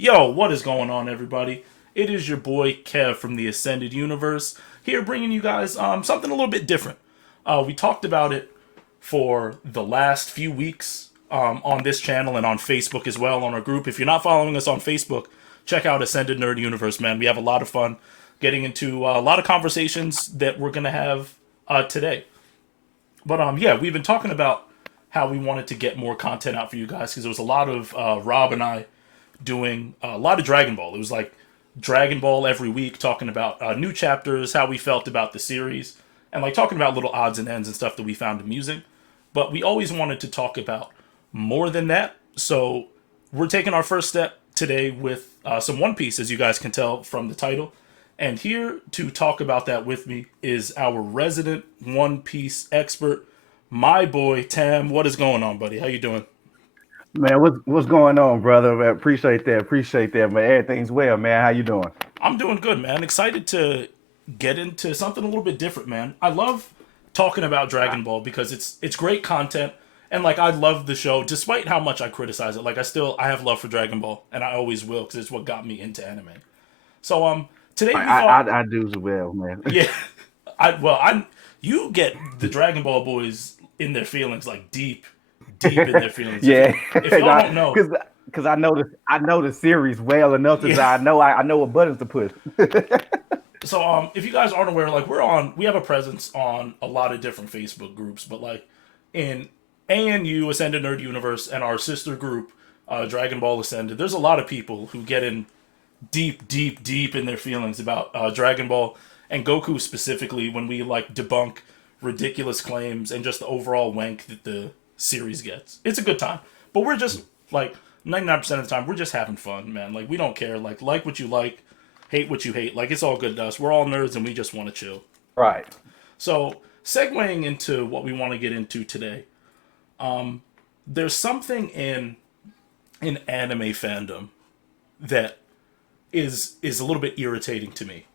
Yo, what is going on, everybody? It is your boy Kev from the Ascended Universe here, bringing you guys something a little bit different. We talked about it for the last few weeks on this channel and on Facebook as well on our group. If you're not following us on Facebook, check out Ascended Nerd Universe, man. We have a lot of fun getting into a lot of conversations that we're gonna have today. But yeah, we've been talking about how we wanted to get more content out for you guys because there was a lot of Rob and I doing a lot of Dragon Ball. It was like Dragon Ball every week, talking about new chapters, how we felt about the series, and like talking about little odds and ends and stuff that we found amusing. But we always wanted to talk about more than that. So we're taking our first step today with some One Piece, as you guys can tell from the title. And here to talk about that with me is our resident One Piece expert, my boy Tam. What is going on, buddy? How you doing? Man, what's going on, brother? Man, appreciate that, man. Everything's well, man. How you doing? I'm doing good, man. Excited to get into something a little bit different, man. I love talking about Dragon Ball because it's great content, and like I love the show despite how much I criticize it. Like I have love for Dragon Ball, and I always will because it's what got me into anime. So today I we thought, I, I do as well, man. yeah, I you get the Dragon Ball boys in their feelings, like deep in their feelings. Yeah, If y'all don't know, because I know the series well enough to say yeah. I know what buttons to push. So if you guys aren't aware, like we have a presence on a lot of different Facebook groups, but like in ANU Ascended Nerd Universe and our sister group, Dragon Ball Ascended, there's a lot of people who get in deep in their feelings about Dragon Ball and Goku specifically when we like debunk ridiculous claims and just the overall wank that the series gets. It's a good time, but we're just like 99% of the time we're just having fun, man. Like we don't care. Like what you like, hate what you hate. Like it's all good to us. We're all nerds and we just want to chill. Right. So segueing into what we want to get into today, there's something in anime fandom that is a little bit irritating to me,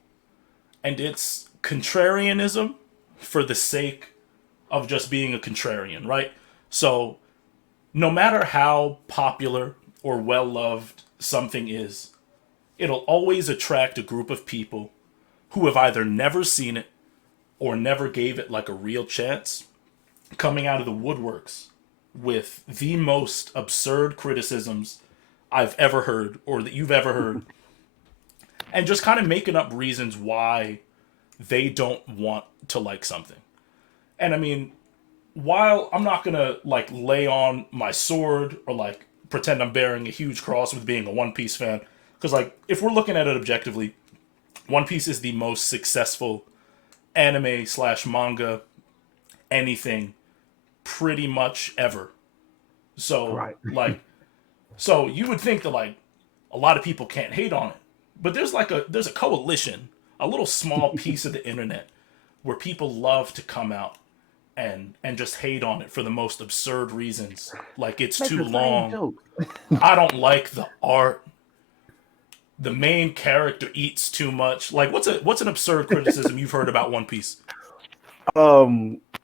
and it's contrarianism for the sake of just being a contrarian, right? So no matter how popular or well loved something is, it'll always attract a group of people who have either never seen it or never gave it like a real chance, coming out of the woodworks with the most absurd criticisms I've ever heard or that you've ever heard, and just kind of making up reasons why they don't want to like something. And I mean, while I'm not gonna like lay on my sword or like pretend I'm bearing a huge cross with being a One Piece fan, because like if we're looking at it objectively, One Piece is the most successful anime slash manga anything pretty much ever. So Right. like so you would think that like a lot of people can't hate on it. But there's a coalition, a little small piece of the internet where people love to come out and just hate on it for the most absurd reasons. Like it's Make too the same long. joke. I don't like the art. The main character eats too much. Like what's an absurd criticism you've heard about One Piece?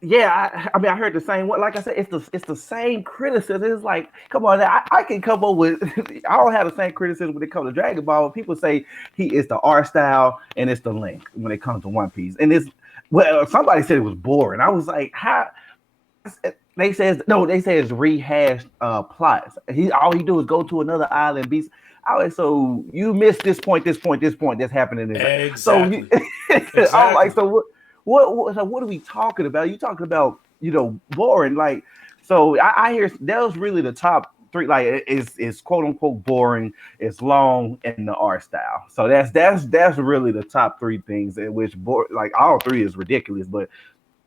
Yeah, I mean, I heard the same one. Like I said, it's the same criticism. It's like, come on, I can come up with. I don't have the same criticism when it comes to Dragon Ball. People say he is the art style and it's the link when it comes to One Piece, and it's well, somebody said it was boring. I was like, how? They says no. They say it's rehashed plots. He all he do is go to another island. Be I was so you missed this point that's happening. This so you, Exactly. I'm like, Exactly. so what are we talking about? You talking about boring? Like, so I hear that was really the top three. Like, it's quote unquote boring. It's long and the art style. So that's really the top three things in which like all three is ridiculous, but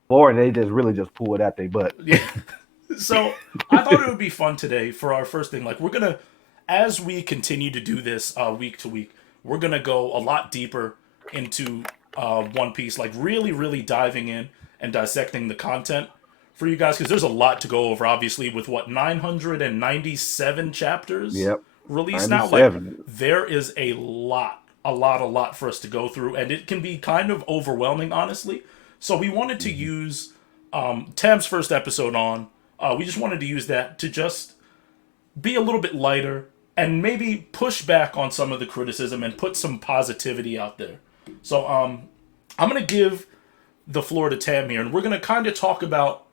boring. They just really just pull it out their butt. Yeah. So I thought it would be fun today for our first thing. Like we're gonna, as we continue to do this week to week, we're gonna go a lot deeper into One Piece. Like really diving in and dissecting the content for you guys because there's a lot to go over. Obviously, with what 997 chapters Yep, released now, like 97. there is a lot for us to go through, and it can be kind of overwhelming, honestly. So we wanted to Mhm. use Tam's first episode on. We just wanted to use that to just be a little bit lighter, and maybe push back on some of the criticism and put some positivity out there. So I'm gonna give the floor to Tam here, and we're gonna kind of talk about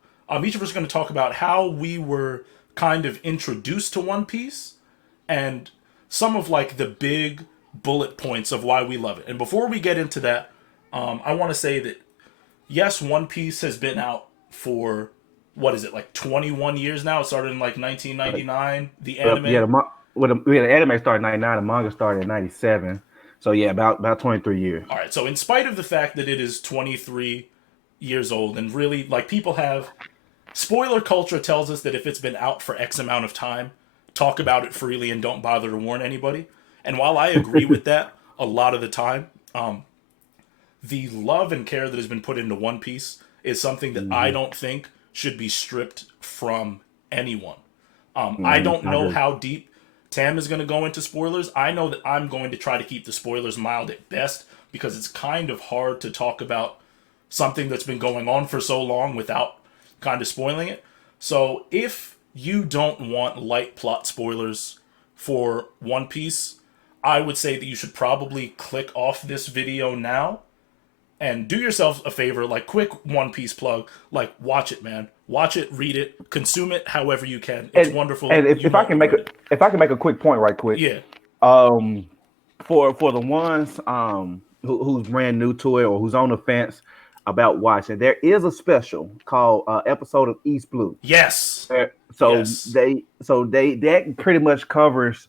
each of us are gonna talk about how we were kind of introduced to One Piece and some of like the big bullet points of why we love it. And before we get into that, I want to say that yes, One Piece has been out for what is it like 21 years now? It started in like 1999. The Yeah, anime. the anime started in '99, the manga started in '97. So yeah, about 23 years. All right. So in spite of the fact that it is 23 years old, and really like people have spoiler culture tells us that if it's been out for X amount of time, talk about it freely and don't bother to warn anybody. And while I agree with that a lot of the time, the love and care that has been put into One Piece is something that I don't think should be stripped from anyone. I don't I know agree. how deep Tam is going to go into spoilers. I know that I'm going to try to keep the spoilers mild at best because it's kind of hard to talk about something that's been going on for so long without kind of spoiling it. So if you don't want light plot spoilers for One Piece, I would say that you should probably click off this video now and do yourself a favor, like quick One Piece plug, like watch it, man. Watch it, read it, consume it however you can. It's And wonderful. and You if I won't can make regret a it. if I can make a quick point right quick, Yeah. um, for the ones who's brand new to it or who's on the fence about watching, there is a special called episode of East Blue. Yes. So Yes. they that pretty much covers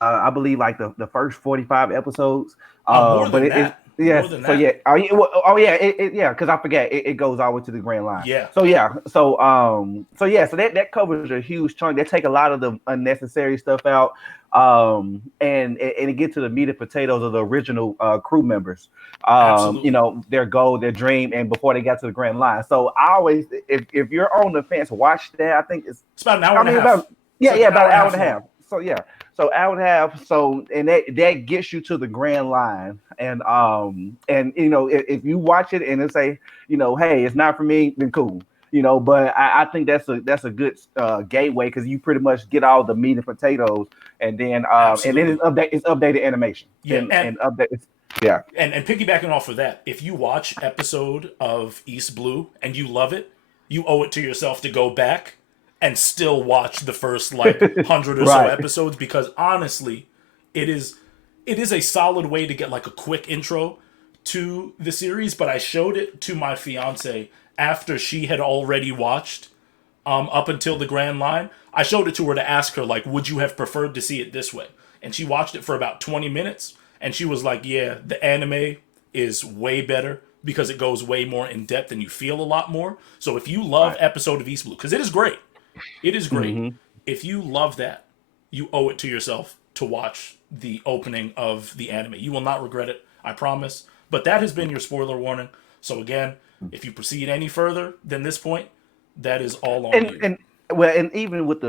I believe like the first 45 episodes. More But than it's that. More yes, than so that. yeah, oh yeah, yeah, because I forget it goes all the way to the Grand Line. Yeah. So yeah, so yeah, so that covers a huge chunk. They take a lot of the unnecessary stuff out, and it get to the meat and potatoes of the original crew members. Absolutely. Their goal, their dream, and before they got to the Grand Line. So I always, if you're on the fence, watch that. I think it's It's about an hour I and a mean, half. about It's yeah, like yeah, an about hour an and a hour half and a half. long. So yeah, so hour and a half. So and that gets you to the Grand Line, and if you watch it and it say hey, it's not for me, then cool. But I think that's a good gateway because you pretty much get all the meat and potatoes, and then Absolutely. it's updated animation Yeah. and update. Yeah, And piggybacking off of that, if you watch episode of East Blue and you love it, you owe it to yourself to go back and still watch the first like 100 or so right. episodes because honestly, it is it is a solid way to get like a quick intro to the series, but I showed it to my fiance after she had already watched up until the Grand Line. I showed it to her to ask her, like, would you have preferred to see it this way? And she watched it for about 20 minutes, and she was like, yeah, the anime is way better because it goes way more in depth and you feel a lot more. So if you love Right. episode of East Blue, because it is great, it is great. Hmm. If you love that, you owe it to yourself to watch the opening of the anime. You will not regret it, I promise. But that has been your spoiler warning. So again, if you proceed any further than this point, that is all on you. And well, and even with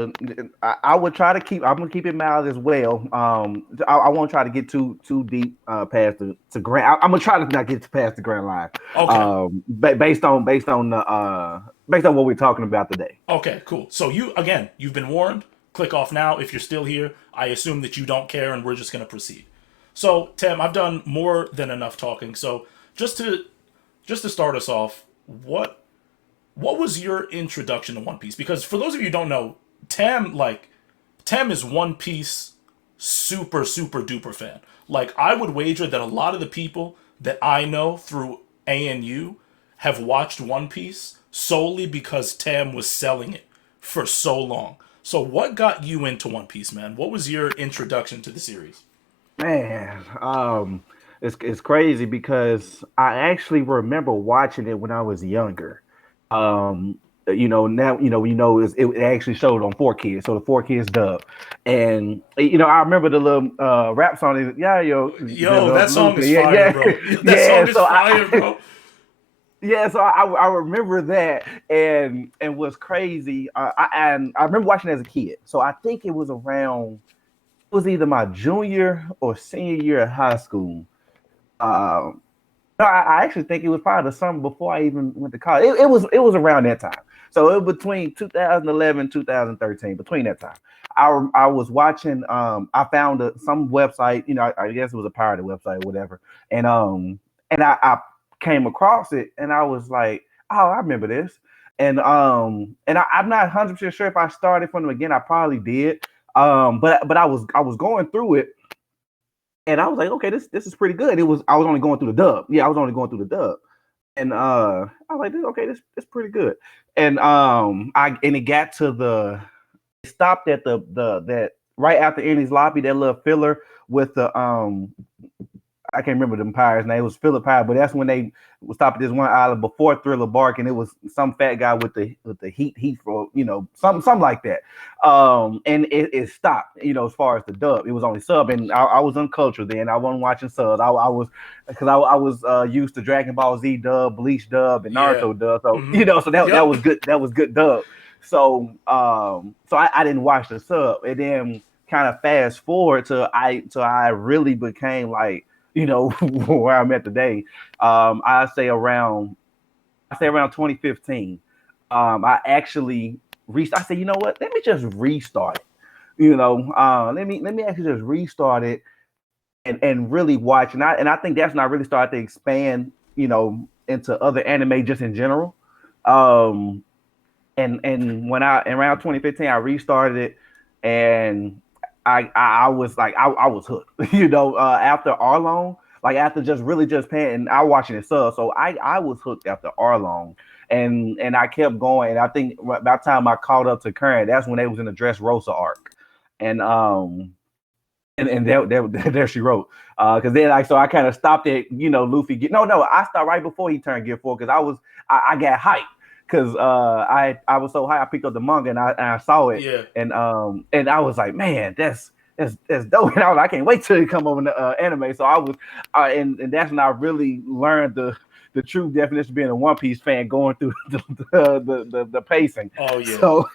I would try to keep. I'm gonna keep it mild as well. I won't try to get too deep past the to grand. I'm gonna try to not get past the Grand Line. Okay. Based on what we're talking about today. Okay, cool. So you again, you've been warned. Click off now if you're still here. I assume that you don't care and we're just going to proceed. So, Tim, I've done more than enough talking. So, just to just to start us off, what was your introduction to One Piece? Because for those of you who don't know, Tam is One Piece super duper fan. Like I would wager that a lot of the people that I know through ANU have watched One Piece solely because Tam was selling it for so long. So what got you into One Piece, man? What was your introduction to the series? Man, it's crazy because I actually remember watching it when I was younger. Now it actually showed on 4 Kids, so the 4 Kids dub, and I remember the little rap song. Yeah, Yo, that song is yeah, fire, yeah, bro. That yeah. song is So fire, bro. yeah, so I remember that, and was crazy. And I remember watching it as a kid. So I think it was around. It was either my junior or senior year of high school. Um, No, I actually think it was probably the summer before I even went to college. It was around that time. So it was between 2011 2013. Between that time, I was watching. I found some website. I guess it was a pirated website or whatever. And I came across it, and I was like, oh, I remember this. And I'm not 100% sure if I started from the beginning. I probably did. But I was going through it, and I was like, okay, this is pretty good. I was only going through the dub. Yeah, I was only going through the dub. And I was like, okay, this pretty good. And it got to the it stopped at the that right after Ernie's Lobby, that little filler with the I can't remember the pirate's name. It was Philip Pirate, but that's when they would stop at this one island before Thriller Bark, and it was some fat guy with the heat for something like that. And it stopped. As far as the dub, it was only sub, and I was uncultured then. I wasn't watching subs. I was because I was used to Dragon Ball Z dub, Bleach dub, and Yeah. Naruto dub. So Mm-hmm. so that Yep. was good. That was good dub. So I didn't watch the sub, and then kind of fast forward to I really became like where I'm at today. I say around 2015. I actually I said, you know what? Let me just restart it. Let me actually just restart it and really watch. And I think that's when I really started to expand, into other anime just in general. Um, and when I around 2015 I restarted it, and I was like I was hooked. After Arlong, like after just really just paying, and I watching it so I was hooked after Arlong, and I kept going. And I think by the time I caught up to current, that's when they was in the Dressrosa arc. And and and there she wrote, because then like so I kind of stopped at Luffy get no, I stopped right before he turned Gear 4, because I got hyped, because I was so high. I picked up the manga, and I saw it, Yeah. and I was like, man, that's dope. And I can't wait till it come over the anime. So I was, and that's when I really learned the true definition of being a One Piece fan, going through the pacing. Oh yeah. So,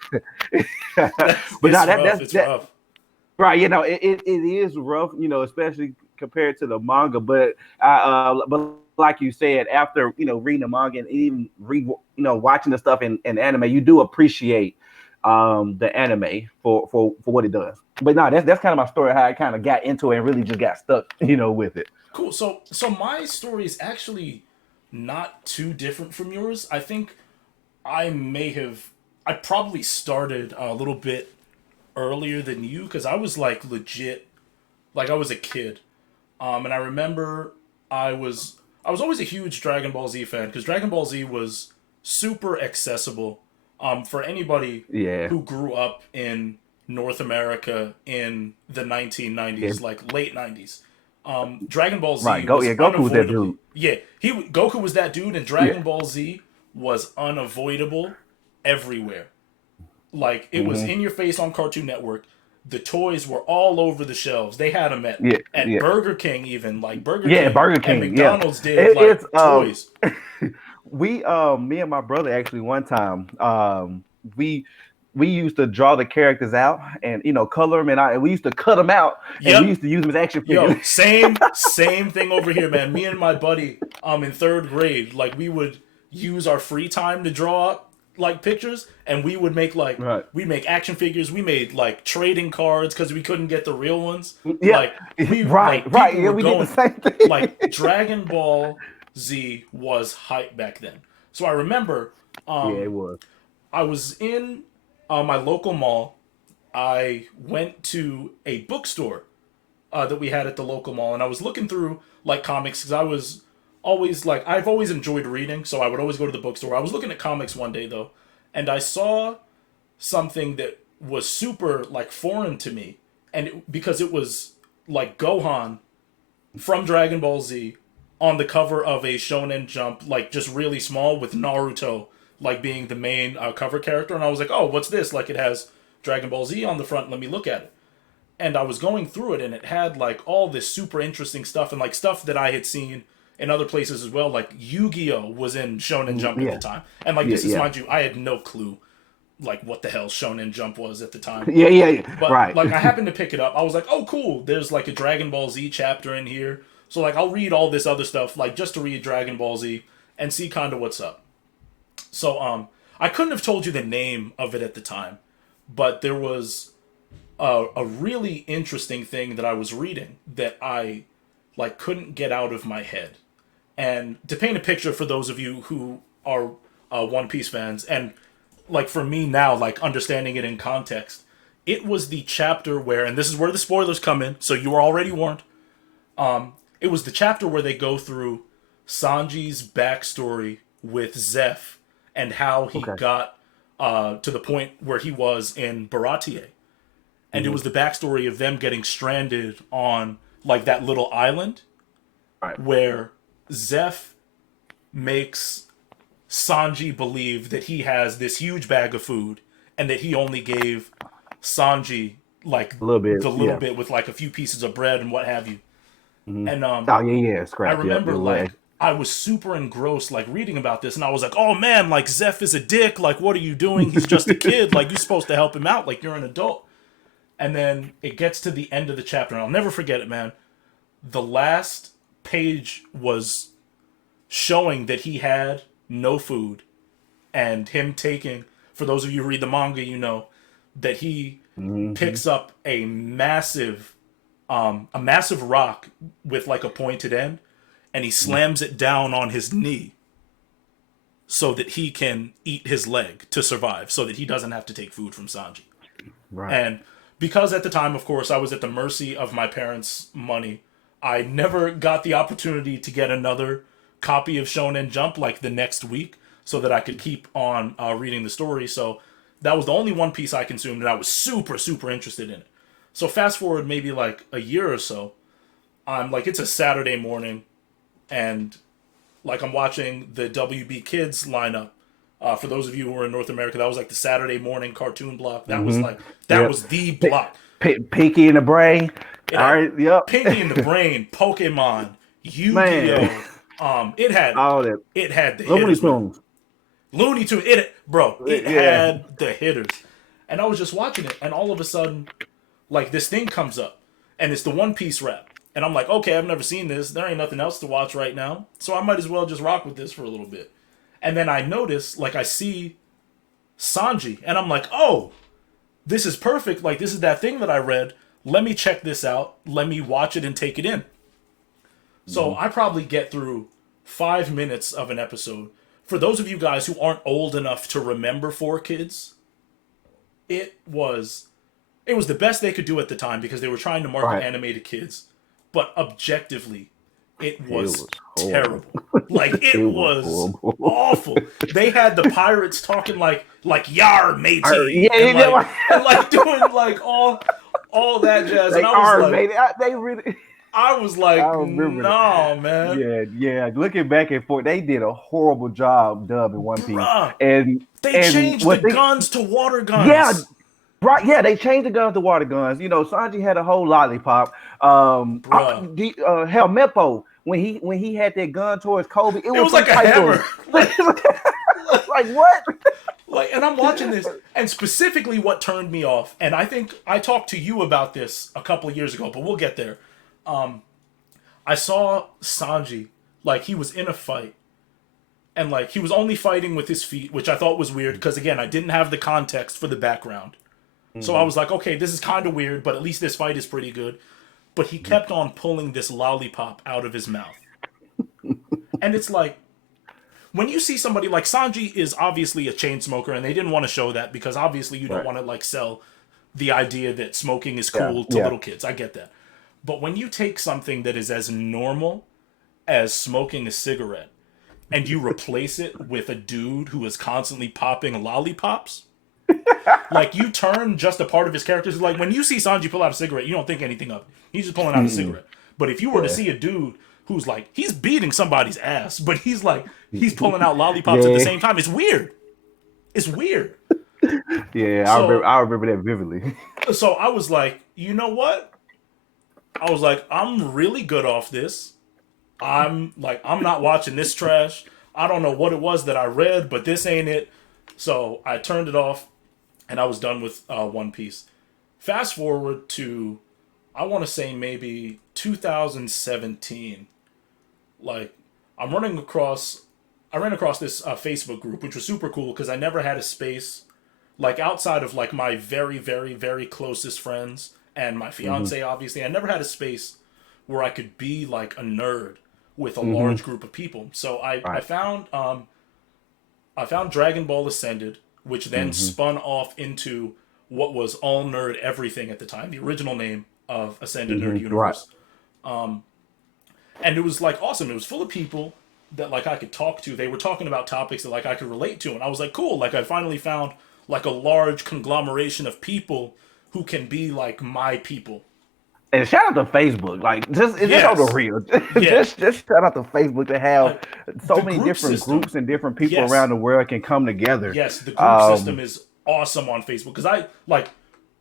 but now It's rough. that's It's that. rough. Right, it is rough, especially compared to the manga. But like you said, after reading the manga and even watching the stuff in anime, you do appreciate the anime for what it does. But no, that's kind of my story, how I kind of got into it and really just got stuck, with it. Cool. So my story is actually not too different from yours. I think I may have I probably started a little bit earlier than you because I was like legit like I was a kid. And I remember I was I was always a huge Dragon Ball Z fan because Dragon Ball Z was super accessible for anybody Yeah, who grew up in North America in the yeah, 1990s, like late 90s. Dragon Ball right. Z was Goku was that unavoidably dude. Goku was that dude, and Yeah. Dragon Ball Z was unavoidable everywhere. Like it was Hmm. in your face on Cartoon Network. The toys were all over the shelves. They had them Yeah, at yeah, Burger King, even like Burger yeah. King Burger and King. Yeah, McDonald's did it's like toys. we me and my brother actually one time we we used to draw the characters out, and color them, and we used to cut them out, and we Yep. used to use them as action figures. Yo, same thing over here, man. Me and my buddy, in third grade, like we would use our free time to draw up like pictures, and we would make like Right. we make action figures. We made like trading cards because we couldn't get the real ones. Yeah. Like we Right. like Right. people Yeah, were we did the going same like thing. Dragon Ball Z was hype back then. So I remember Yeah, it um was. I was in my local mall. I went to a bookstore that we had at the local mall, and I was looking through like comics because I was always like I've always enjoyed reading, so I would always go to the bookstore. I was looking at comics one day though, and I saw something that was super like foreign to me, and because it was like Gohan from Dragon Ball Z on the cover of a Shonen Jump, like just really small with Naruto like being the main cover character, and I was like, oh, what's this? Like it has Dragon Ball Z on the front. Let me look at it, and I was going through it, and it had like all this super interesting stuff and like stuff that I had seen in other places as well. Like Yu-Gi-Oh was in Shonen Jump at the Yeah. time, and like Yeah. this is Yeah. mind you, I had no clue like what the hell Shonen Jump was at the time. Yeah. Yeah. Yeah. But Right. like I happened to pick it up. I was like, oh cool, there's like a Dragon Ball Z chapter in here. So like I'll read all this other stuff like just to read Dragon Ball Z and see kind of what's up. So I couldn't have told you the name of it at the time, but there was a really interesting thing that I was reading that I like couldn't get out of my head. And to paint a picture for those of you who are One Piece fans, and like for me now, like understanding it in context, it was the chapter where, and this is where the spoilers come in, so you are already warned. It was the chapter where they go through Sanji's backstory with Zeph and how he got to the point where he was in Baratier. And it was the backstory of them getting stranded on like that little island where Zeph makes Sanji believe that he has this huge bag of food and that he only gave Sanji like A little bit, the little bit with like a few pieces of bread and what have you. And Oh yeah, I scrap. remember like I was super engrossed like reading about this and I was like, oh man, like Zeph is a dick, like what are you doing? He's just a kid, like you're supposed to help him out, like you're an adult. And then it gets to the end of the chapter and I'll never forget it, man. The last page was showing that he had no food and him taking, for those of you who read the manga, you know that he picks up a massive rock with like a pointed end and he slams it down on his knee so that he can eat his leg to survive, so that he doesn't have to take food from Sanji. Right. And because at the time, of course, I was at the mercy of my parents' money, I never got the opportunity to get another copy of Shonen Jump like the next week so that I could keep on reading the story. So that was the only One Piece I consumed, and I was super, super interested in it. So fast forward maybe like a year or so, I'm like, it's a Saturday morning, and like I'm watching the WB Kids lineup. For those of you who are in North America, that was like the Saturday morning cartoon block. That was like, that was the block. Pinky in the brain. It All had right. Yep. Pinky in the Brain, Pokemon, Man. Yu-Gi-Oh. It had All that. the Looney hitters, man. Tunes. Looney Tunes. It Yeah. had the hitters. And I was just watching it, and all of a sudden, like this thing comes up, and it's the One Piece rap. And I'm like, okay, I've never seen this. There ain't nothing else to watch right now, so I might as well just rock with this for a little bit. And then I notice, like, I see Sanji, and I'm like, oh, this is perfect. Like, this is that thing that I read. Let me check this out. Let me watch it and take it in. So I probably get through 5 minutes of an episode. For those of you guys who aren't old enough to remember 4Kids, it was the best they could do at the time because they were trying to market anime to kids. But objectively, it was terrible. Like it was awful. They had the pirates talking like yar matey, and like doing like all that jazz. And I was like, they really. I was like, I remember no, man. Yeah. Looking back and forth, they did a horrible job dubbing One Piece. Bruh, And they changed the guns to water guns. Yeah, right. Yeah, they changed the guns to water guns. You know, Sanji had a whole lollipop. Hell, Meppo, when he had that gun towards Kobe, it was like a hammer. Like what? Like, and I'm watching this, and specifically what turned me off, and I think I talked to you about this a couple of years ago, but we'll get there. I saw Sanji, like he was in a fight, and like he was only fighting with his feet, which I thought was weird because again I didn't have the context for the background. So I was like, okay, this is kind of weird, but at least this fight is pretty good. But he kept on pulling this lollipop out of his mouth. And it's like, when you see somebody like Sanji is obviously a chain smoker, and they didn't want to show that because obviously you don't want to like sell the idea that smoking is cool to little kids. I get that. But when you take something that is as normal as smoking a cigarette and you replace it with a dude who is constantly popping lollipops, like you turn just a part of his character. Like when you see Sanji pull out a cigarette, you don't think anything of it. He's just pulling out a cigarette. But if you were to see a dude who's like, he's beating somebody's ass, but he's like, he's pulling out lollipops at the same time. It's weird. It's weird. Yeah, I remember that vividly. So I was like, you know what? I was like, I'm really good off this. I'm not watching this trash. I don't know what it was that I read, but this ain't it. So I turned it off, and I was done with One Piece. Fast forward to I want to say maybe 2017. Like, I'm running across, I ran across this Facebook group, which was super cool because I never had a space, like outside of like my very, very, very closest friends and my Hmm. fiance, obviously. I never had a space where I could be like a nerd with a Hmm. large group of people. So Right. I found Dragon Ball Ascended, which then Hmm. spun off into what was All Nerd Everything at the time, the original name of Ascended Nerd Hmm. Right. Universe. And it was like awesome. It was full of people that like I could talk to. They were talking about topics that like I could relate to, and I was like, cool. Like I finally found like a large conglomeration of people who can be like my people. And shout out to Facebook, like just on the Yes, real, yeah. just shout out to Facebook to have Like so the many group different system. groups and different people around Yes, the world can come together. yes. The group system Um, is awesome on Facebook because I like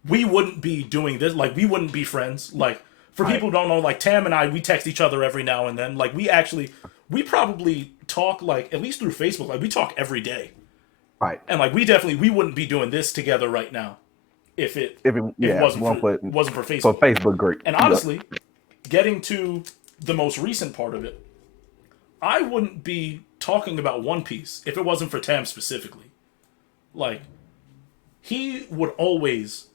we wouldn't be doing this. Like we wouldn't be friends. Like for right, people who don't know, like Tam and I, we text each other every now and then. Like we probably talk like at least through Facebook. Like we talk every day. right. And like we wouldn't be doing this together right now if If it, it yeah, one wasn't for for Facebook. Facebook group. And Yep. honestly, getting to the most recent part of it, I wouldn't be talking about One Piece if it wasn't for Tam specifically. Like he would always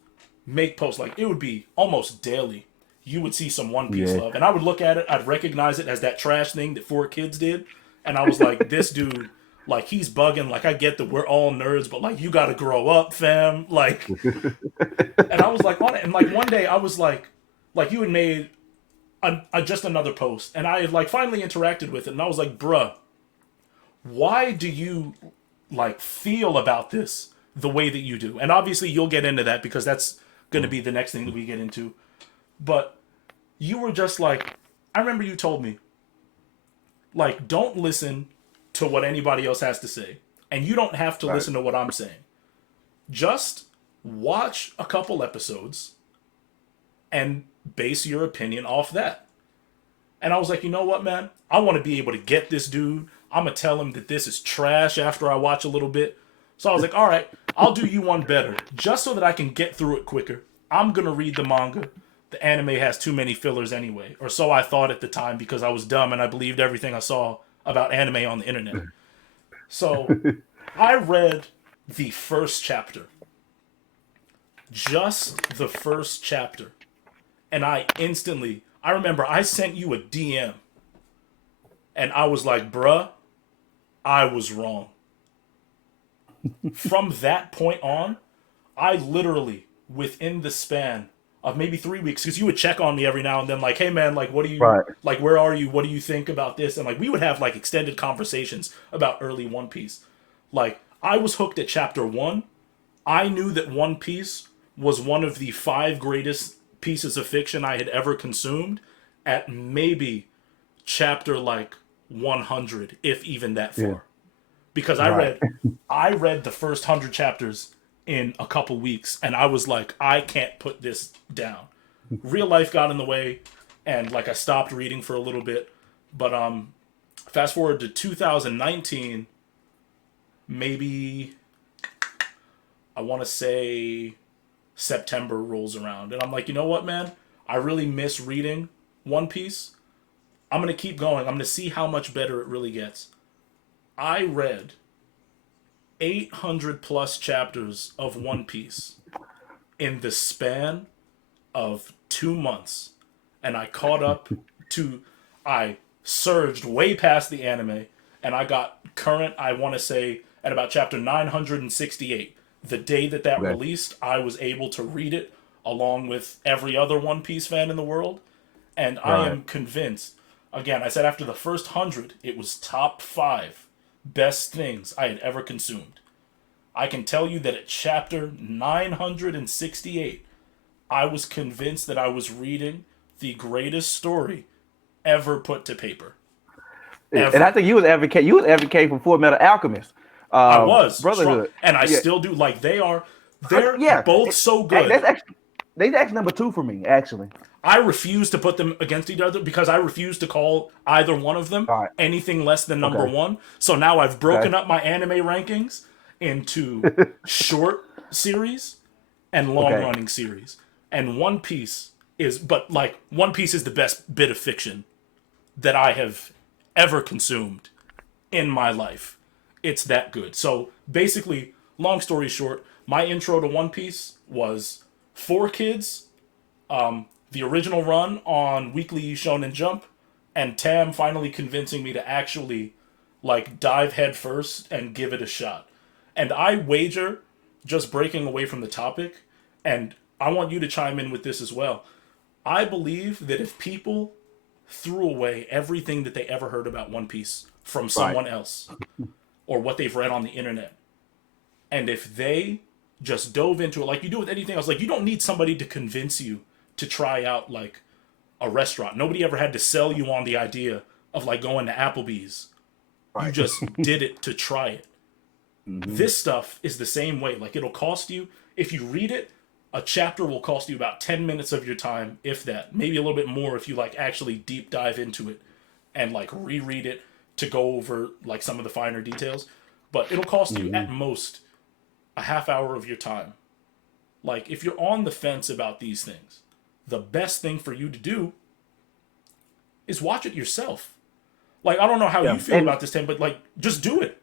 make posts like it would be almost daily. You would see some One Piece Yeah. love, and I would look at it. I'd recognize it as that trash thing that four kids did, and I was like, "This dude, like, he's bugging. Like, I get that we're all nerds, but like, you got to grow up, fam." Like, and I was like on it, and like one day I was like you had made just another post, and I had like finally interacted with it, and I was like, "Bruh, why do you like feel about this the way that you do?" And obviously, you'll get into that because that's going to be the next thing that we get into. But you were just like, I remember you told me, like, don't listen to what anybody else has to say. And you don't have to Right. listen to what I'm saying. Just watch a couple episodes and base your opinion off that. And I was like, you know what, man? I want to be able to get this dude. I'm going to tell him that this is trash after I watch a little bit. So I was like, all right, I'll do you one better. Just so that I can get through it quicker, I'm going to read the manga. The anime has too many fillers anyway. Or so I thought at the time because I was dumb and I believed everything I saw about anime on the internet. So I read the first chapter. Just the first chapter. And I remember I sent you a DM. And I was like, bruh, I was wrong. From that point on, I literally, within the span of maybe 3 weeks, because you would check on me every now and then, like, hey man, like, what do you, Right. like, where are you? What do you think about this? And like, we would have like extended conversations about early One Piece. Like, I was hooked at chapter one. I knew that One Piece was one of the five greatest pieces of fiction I had ever consumed at maybe chapter like 100, if even that Yeah. far. Because Right. I read the first 100 chapters in a couple weeks and I was like, I can't put this down. Real life got in the way and like I stopped reading for a little bit. But fast forward to 2019, maybe I want to say September rolls around and I'm like, you know what, man? I really miss reading One Piece. I'm going to keep going. I'm going to see how much better it really gets. I read 800 plus chapters of One Piece in the span of 2 months. And I caught up to, I surged way past the anime and I got current, I want to say, at about chapter 968. The day that that Okay. released, I was able to read it along with every other One Piece fan in the world. And I Right. am convinced, again, I said after the first 100, it was top five best things I had ever consumed. I can tell you that at chapter 968, I was convinced that I was reading the greatest story ever put to paper. And I Ever. think you was advocate for Full Metal Alchemist, I was strong. Brotherhood. And I Yeah. still do. Like, they're Yeah. both so That's good. actually they actually number two for me, actually. I refuse to put them against each other because I refuse to call either one of them All right. anything less than number Okay. one. So now I've broken Okay. up my anime rankings into short series and long Okay. running series. And One Piece but like One Piece is the best bit of fiction that I have ever consumed in my life. It's that good. So basically, long story short, my intro to One Piece was 4 Kids, the original run on Weekly Shonen Jump, and Tam finally convincing me to actually like dive head first and give it a shot. And I wager, just breaking away from the topic, and I want you to chime in with this as well. I believe that if people threw away everything that they ever heard about One Piece from Right. someone else or what they've read on the internet, and if they just dove into it like you do with anything else, like you don't need somebody to convince you to try out like a restaurant. Nobody ever had to sell you on the idea of like going to Applebee's. You Right. just did it to try it. Hmm. This stuff is the same way. Like it'll cost you, if you read it, a chapter will cost you about 10 minutes of your time, if that. Maybe a little bit more if you like actually deep dive into it and like reread it to go over like some of the finer details. But it'll cost you Hmm. at most a half hour of your time. Like if you're on the fence about these things, the best thing for you to do is watch it yourself. Like I don't know how Yeah. you feel And about this, Tim, but like just do it.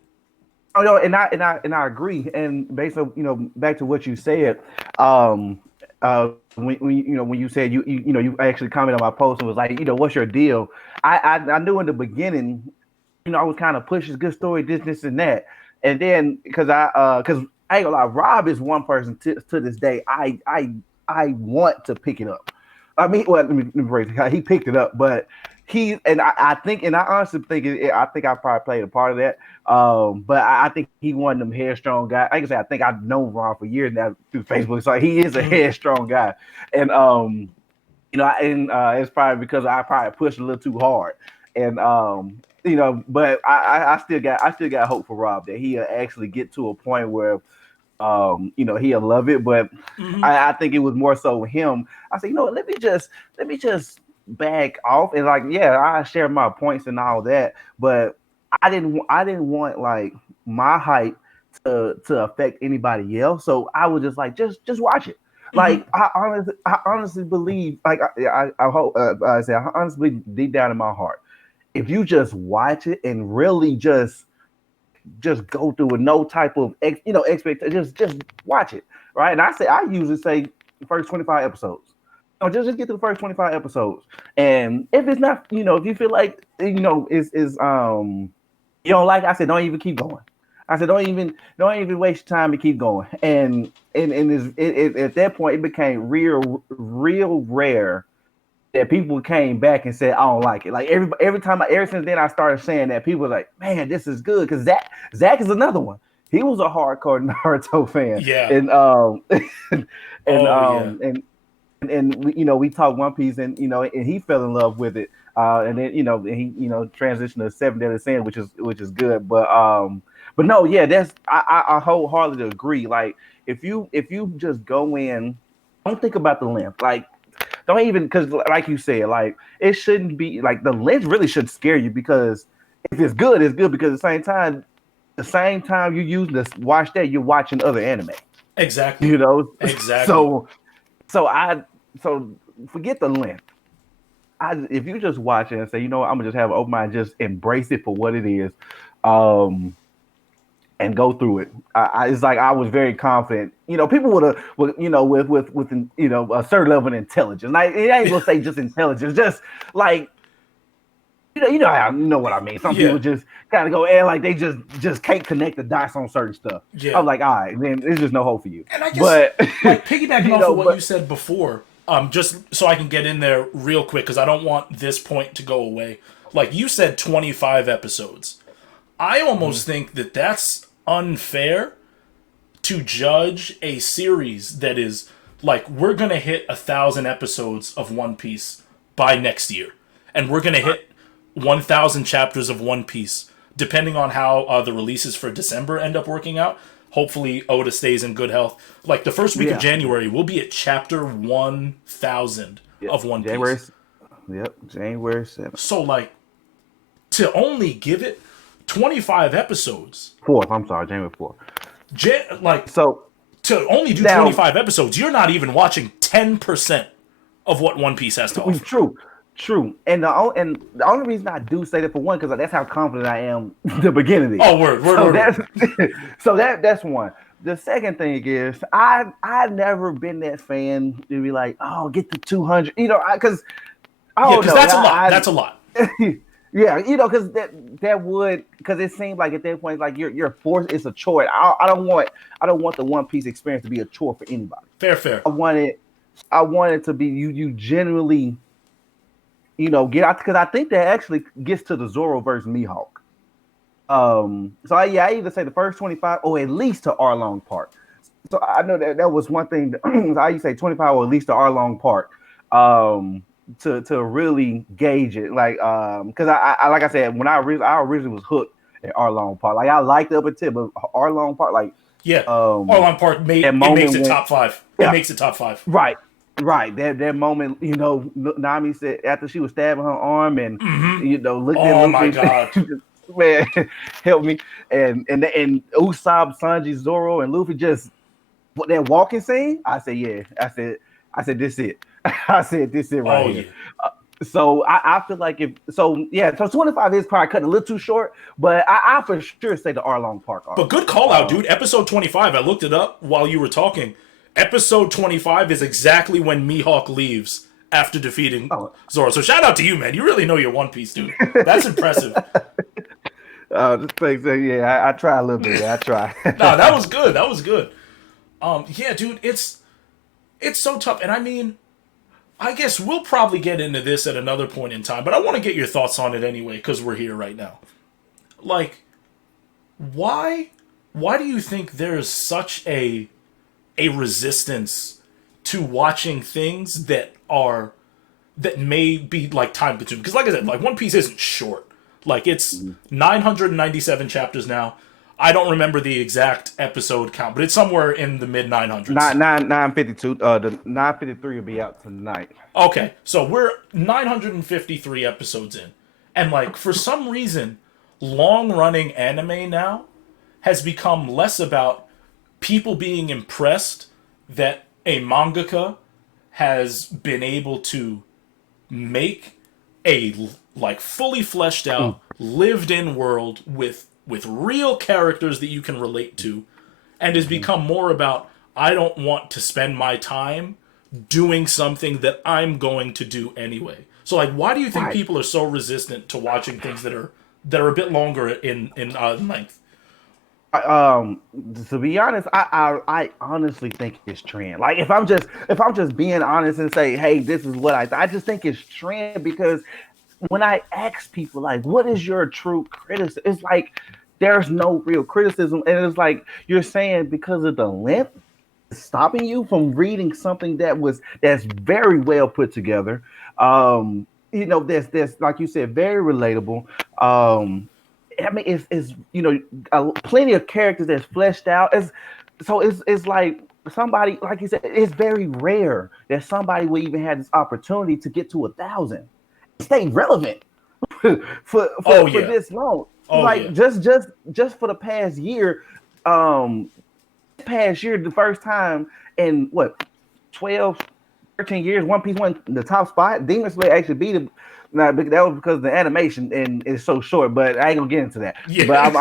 oh no, and I agree. And based on back to what you said, um, when when you said you actually commented on my post and was like, what's your deal? I knew in the beginning, I was kind of pushing good story, this and that, and then because I ain't gonna lie, Rob is one person to this day I want to pick it up. I mean, well, let me break it. He picked it up, but I think, and I honestly think I think I probably played a part of that. But I think he one of them headstrong guys. Like I said, I think I've known Ron for years now through Facebook, so he is a Mm-hmm. headstrong guy, and it's probably because I probably pushed a little too hard, and but I still got hope for Rob that he'll actually get to a point where he'll love it. But Mm-hmm. I think it was more so him. I said, what, let me just back off and like, yeah, I share my points and all that, but I didn't want like my hype to affect anybody else. So I was just like, just watch it. Mm-hmm. Like I honestly believe, like I hope I say I honestly believe deep down in my heart, if you just watch it and really just go through with no type of expectation. Just watch it, right? And I usually say the first 25 episodes. Just get to the first 25 episodes, and if it's not, if you feel like is you don't like, I said don't even keep going. I said don't even waste your time and keep going. And at that point it became real rare that people came back and said I don't like it. Like every time ever since then I started saying that people were like, man, this is good because Zach is another one. He was a hardcore Naruto fan, Yeah. and and Oh yeah. um and we talked One Piece, and and he fell in love with it, and then he transitioned to Seven Deadly Sins, which is good, but no, yeah, I wholeheartedly agree. Like if you just go in, don't think about the length, like don't even, because like you said, like it shouldn't be like the length really should scare you, because if it's good because at the same time you use this watch that, you're watching other anime, Exactly. you know Exactly. so so I so forget the length. If you just watch it and say, I'm gonna just have an open mind, just embrace it for what it is, um, and go through it. It's like I was very confident. People with a certain level of intelligence. Like I ain't gonna say just intelligence, just like what I mean. Some Yeah. people just kind of go and like they just can't connect the dots on certain stuff. Yeah. I'm like, all right, then there's just no hope for you. And I guess But like piggybacking off of what you but said before, just so I can get in there real quick because I don't want this point to go away. Like you said, 25 episodes. I almost think that that's unfair to judge a series that is like we're gonna hit 1,000 episodes of One Piece by next year, and we're gonna hit 1,000 chapters of One Piece, depending on how the releases for December end up working out. Hopefully, Oda stays in good health. Like the first week of yeah, January, we'll be at chapter 1,000 yeah, of One January. Piece. Yep, January 7th. So, like, to only give it 25 episodes, 4th. I'm sorry, January 4th. like So to only do now, 25 episodes, you're not even watching 10% of what One Piece has to offer. True. And the only reason I do say that, for one, because that's how confident I am the beginning is. Oh, word. That's one. The second thing is I've never been that fan to be like, oh, get the 200, because that's a lot. Yeah, because that would, because it seems like at that point, like you're forced. It's a chore. I don't want the One Piece experience to be a chore for anybody. Fair. I want it to be you genuinely, get out, because I think that actually gets to the Zoro versus Mihawk. So I either say the first 25 or at least to Arlong Park. So I know that was one thing that I used to say 25 or at least to Arlong Park. To really gauge it, like, because I like I said, when I originally was hooked at Arlong Park. Like, I liked it up until, but Arlong Park, like, Arlong Park makes it top 5. Yeah, it makes it top 5. Right. That moment, Nami said after she was stabbing her arm and looked at Luffy. Oh my god. Man, help me. And Usopp, Sanji, Zoro, and Luffy, just that walking scene. I said, yeah. I said this it. I said this it right here. Yeah. So I feel like so 25 is probably cutting a little too short, but I for sure say the Arlong Park arc. But good call out, dude. Episode 25, I looked it up while you were talking. Episode 25 is exactly when Mihawk leaves after defeating Zoro. So shout out to you, man. You really know your One Piece, dude. That's impressive. Thanks. Yeah, I try a little bit. I try. Nah, that was good. Yeah, dude, it's so tough. And I mean, I guess we'll probably get into this at another point in time, but I want to get your thoughts on it anyway, because we're here right now. Like, why do you think there's such a resistance to watching things that may be like time consuming? Because like I said, like, One Piece isn't short. Like, it's 997 chapters now. I don't remember the exact episode count, but it's somewhere in the mid 900s. 952. The 953 will be out tonight. Okay, so we're 953 episodes in, and like, for some reason, long running anime now has become less about people being impressed that a mangaka has been able to make a like fully fleshed out, lived in world with real characters that you can relate to, and has become more about, I don't want to spend my time doing something that I'm going to do anyway. So like, why do you think people are so resistant to watching things that are a bit longer in length? To be honest, I honestly think it's trend. Like, if I'm just being honest and say, hey, this is what I just think it's trend, because when I ask people, like, what is your true criticism? It's like, there's no real criticism. And it's like, you're saying because of the length, it's stopping you from reading something that's very well put together. That's like you said, very relatable. I mean, it's plenty of characters that's fleshed out. It's like somebody, like you said, it's very rare that somebody will even have this opportunity to get to 1,000, stay relevant for this long. Just for the past year, the first time in 12, 13 years, One Piece won the top spot. Demon Slayer actually beat him. Now, that was because of the animation and it's so short, but I ain't gonna get into that. Yeah, but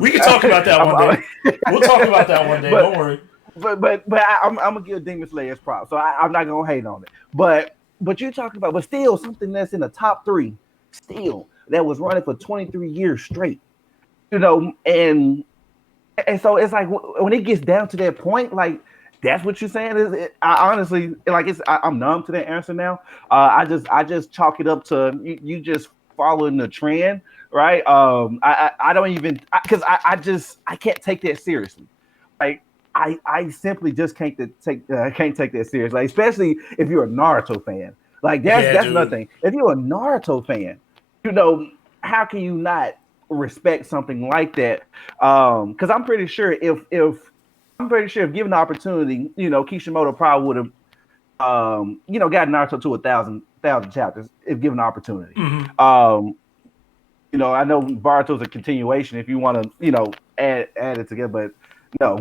we can talk about that one day. We'll talk about that one day. Don't worry. But I'm gonna give Demon Slayer his props, so I'm not gonna hate on it. But you're talking about, but still something that's in the top 3, still that was running for 23 years straight, and so it's like, when it gets down to that point, like, that's what you're saying. I honestly, like, I'm numb to that answer now. I just chalk it up to you just following the trend, right? I don't even, because I can't take that seriously. Like, I simply just can't take that seriously. Like, especially if you're a Naruto fan. Like, that's nothing. If you're a Naruto fan, how can you not respect something like that? Because I'm pretty sure if given the opportunity, Kishimoto probably would have, got Naruto to 1,000 chapters if given the opportunity. Mm-hmm. I know Boruto's a continuation if you want to, add it together, but no,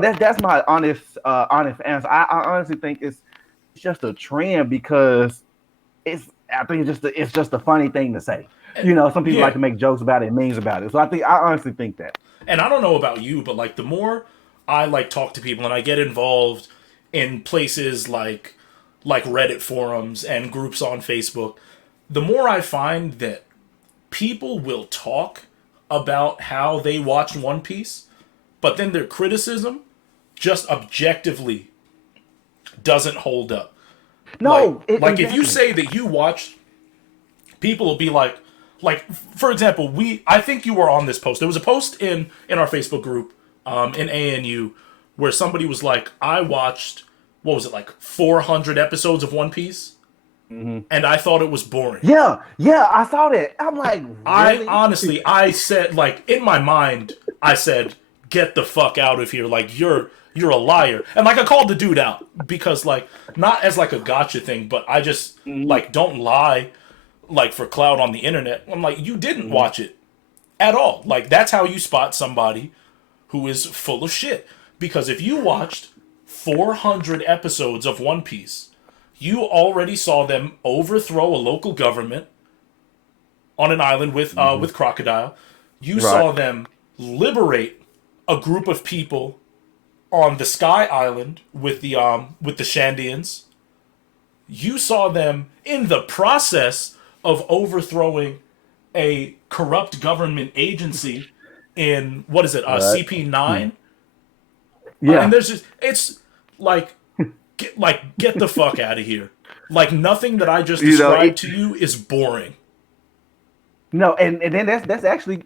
that's my honest answer. I honestly think it's just a trend because I think it's just a funny thing to say. Some people like Yeah. to make jokes about it, memes about it. So I honestly think that. And I don't know about you, but like the more I like talk to people and I get involved in places like Reddit forums and groups on Facebook, the more I find that people will talk about how they watched One Piece, but then their criticism just objectively doesn't hold up. No, Like if you exactly. say that you watched, people will be like for example, I think you were on this post. There was a post in our Facebook group, in ANU, where somebody was like, I watched, what was it, like 400 episodes of One Piece, and I thought it was boring. Yeah, I saw that. I'm like, I really? honestly, I said, like, in my mind, I said, get the fuck out of here. Like, you're a liar. And like I called the dude out because like not as like a gotcha thing, but I just Mhm, like don't lie like for clout on the internet. I'm like, you didn't mhm, watch it at all. Like that's how you spot somebody who is full of shit. Because if you watched 400 episodes of One Piece, you already saw them overthrow a local government on an island mhm. with Crocodile. You Right. saw them liberate a group of people on the Sky Island with the Shandians. You saw them in the process of overthrowing a corrupt government agency in what is it, Right. CP9. And Yeah. there's just it's like get the fuck out of here. Like nothing that I just You know, described to you is boring. no, and then that's actually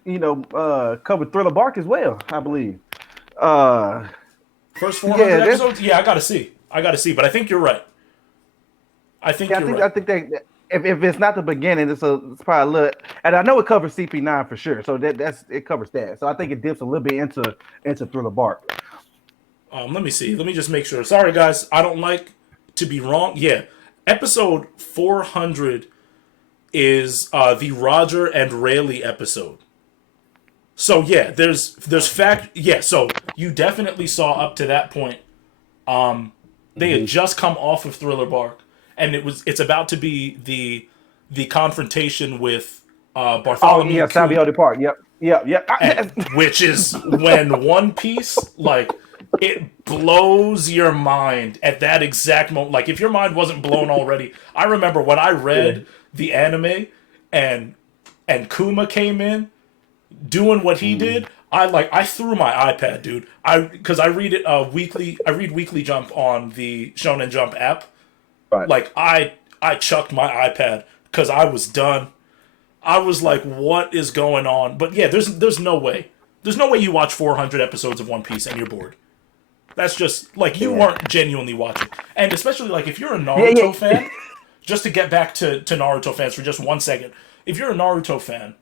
covered Thriller Bark as well, I believe. Uh, First yeah, 400 episodes, yeah, I gotta see, but I think you're right. I think you're I right. think that if it's not the beginning, it's probably a little, and I know it covers CP9 for sure, so it covers that. So I think it dips a little bit into Thriller Bark. Let me see. Let me just make sure. Sorry, guys. I don't like to be wrong. Yeah, episode 400 is the Roger and Rayleigh episode. So yeah, there's fact. Yeah, so you definitely saw up to that point. They had Hmm. just come off of Thriller Bark, and it's about to be the confrontation with Oh Bartholomew yeah, Kuma, Savio Park. Yep, yep, yep. and which is when One Piece like it blows your mind at that exact moment. Like if your mind wasn't blown already, I remember when I Yeah. read the anime and and Kuma came in doing what he Mhm. did. I threw my iPad, dude. Because I read it weekly. I read Weekly Jump on the Shonen Jump app. Right. Like I chucked my iPad because I was done. I was like, what is going on? But yeah, there's no way. There's no way you watch 400 episodes of One Piece and you're bored. That's just like you Yeah. weren't genuinely watching. And especially like if you're a Yeah, Naruto yeah. fan, just to get back to Naruto fans for just 1 second. If you're a Naruto fan,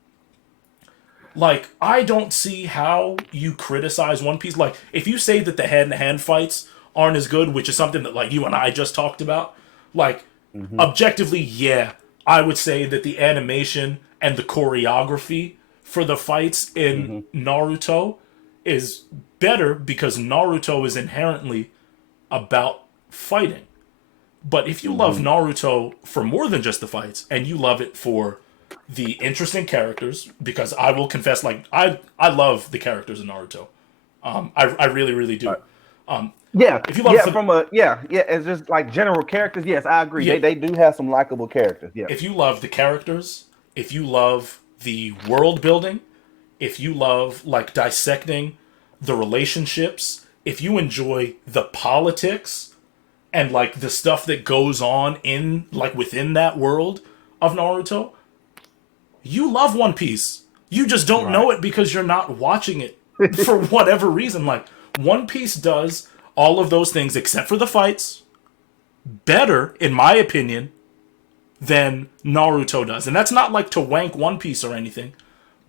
like I don't see how you criticize One Piece. Like if you say that the hand to hand fights aren't as good, which is something that like you and I just talked about, like Hmm. objectively, yeah, I would say that the animation and the choreography for the fights in Hmm. Naruto is better because Naruto is inherently about fighting. But if you love Hmm. Naruto for more than just the fights, and you love it for the interesting characters, because I will confess, like I love the characters in Naruto. I really really do. Yeah, If you love yeah, the from a yeah, it's just like general characters. Yes, I agree. yeah, They do have some likable characters. Yeah. if you love the characters, if you love the world building, if you love like dissecting the relationships, if you enjoy the politics and like the stuff that goes on in like within that world of Naruto, you love One Piece. You just don't Right. know it because you're not watching it for whatever reason. Like One Piece does all of those things except for the fights better, in my opinion, than Naruto does. And that's not like to wank One Piece or anything,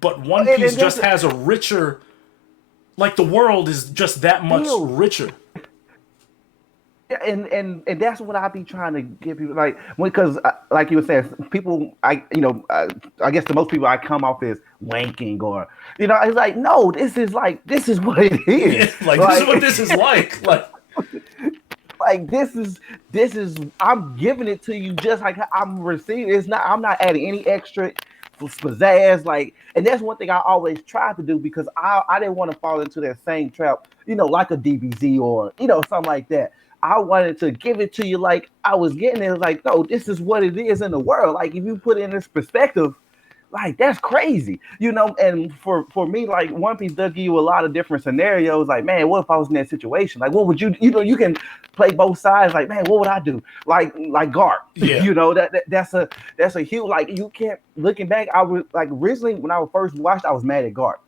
but One Piece And there's just a has a richer, like the world is just that much feel. richer. Yeah, and that's what I be trying to get people like because like you were saying, people I guess the most people I come off is wanking or it's like no, this is what it Yeah, is. like this is Like what this is like. Like Like this is I'm giving it to you just like I'm receiving. It's not I'm not adding any extra pizzazz. Like, and that's one thing I always tried to do because I didn't want to fall into that same trap, like a DBZ or something like that. I wanted to give it to you like I was getting it. Like, no, this is what it is in the world. Like, if you put it in this perspective, like that's crazy, And for me, like One Piece does give you a lot of different scenarios. Like, man, what if I was in that situation? Like, what would you, you can play both sides. Like, man, what would I do? Like Garp, Yeah. that's a huge. Like, you can't looking back. I was like originally when I was first watched, I was mad at Garp,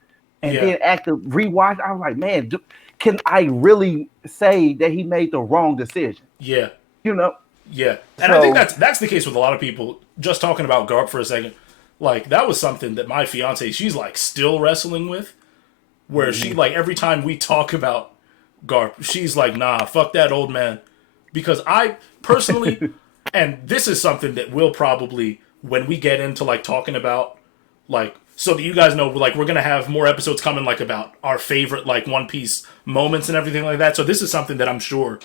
and Yeah. then after rewatch, I was like, man, can I really say that he made the wrong decision? Yeah. You know, Yeah. And I think so that's the case with a lot of people. Just talking about Garp for a second. Like, that was something that my fiance, she's like still wrestling with. Where she, like, every time we talk about Garp, she's like, nah, fuck that old man. Because I personally, and this is something that we'll probably, when we get into like talking about, like, so that you guys know, like, we're gonna have more episodes coming, like, about our favorite, like, One Piece moments and everything like that. So this is something that I'm sure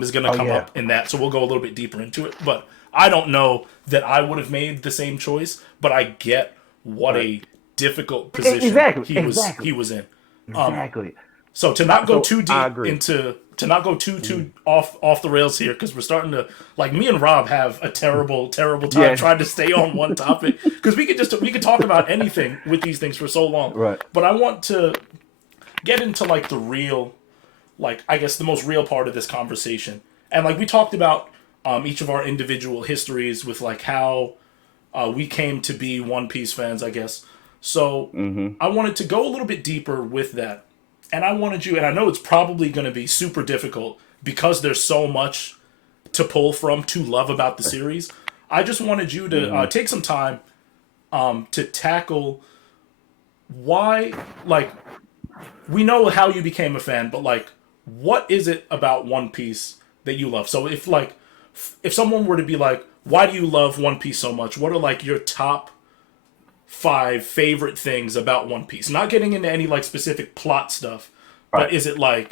is gonna oh come yeah, up in that. So we'll go a little bit deeper into it. But I don't know that I would have made the same choice, but I get what right. a difficult position Exactly, he exactly, was in. exactly. So to not go So too I deep agree. into to not go too off the rails here, because we're starting to, like, me and Rob have a terrible time Yeah, trying to stay on one topic, because we could talk about anything with these things for so long. right. But I want to get into, like, the real, like, I guess the most real part of this conversation, and, like, we talked about each of our individual histories with, like, how we came to be One Piece fans, I guess. So Mm-hmm. I wanted to go a little bit deeper with that. And I wanted you, and I know it's probably going to be super difficult because there's so much to pull from to love about the series. I just wanted you to Mm-hmm. take some time to tackle why, like, we know how you became a fan, but, like, what is it about One Piece that you love? So if, like, if someone were to be like, why do you love One Piece so much? What are, like, your top five favorite things about One Piece? Not getting into any, like, specific plot stuff, but Right, is it, like,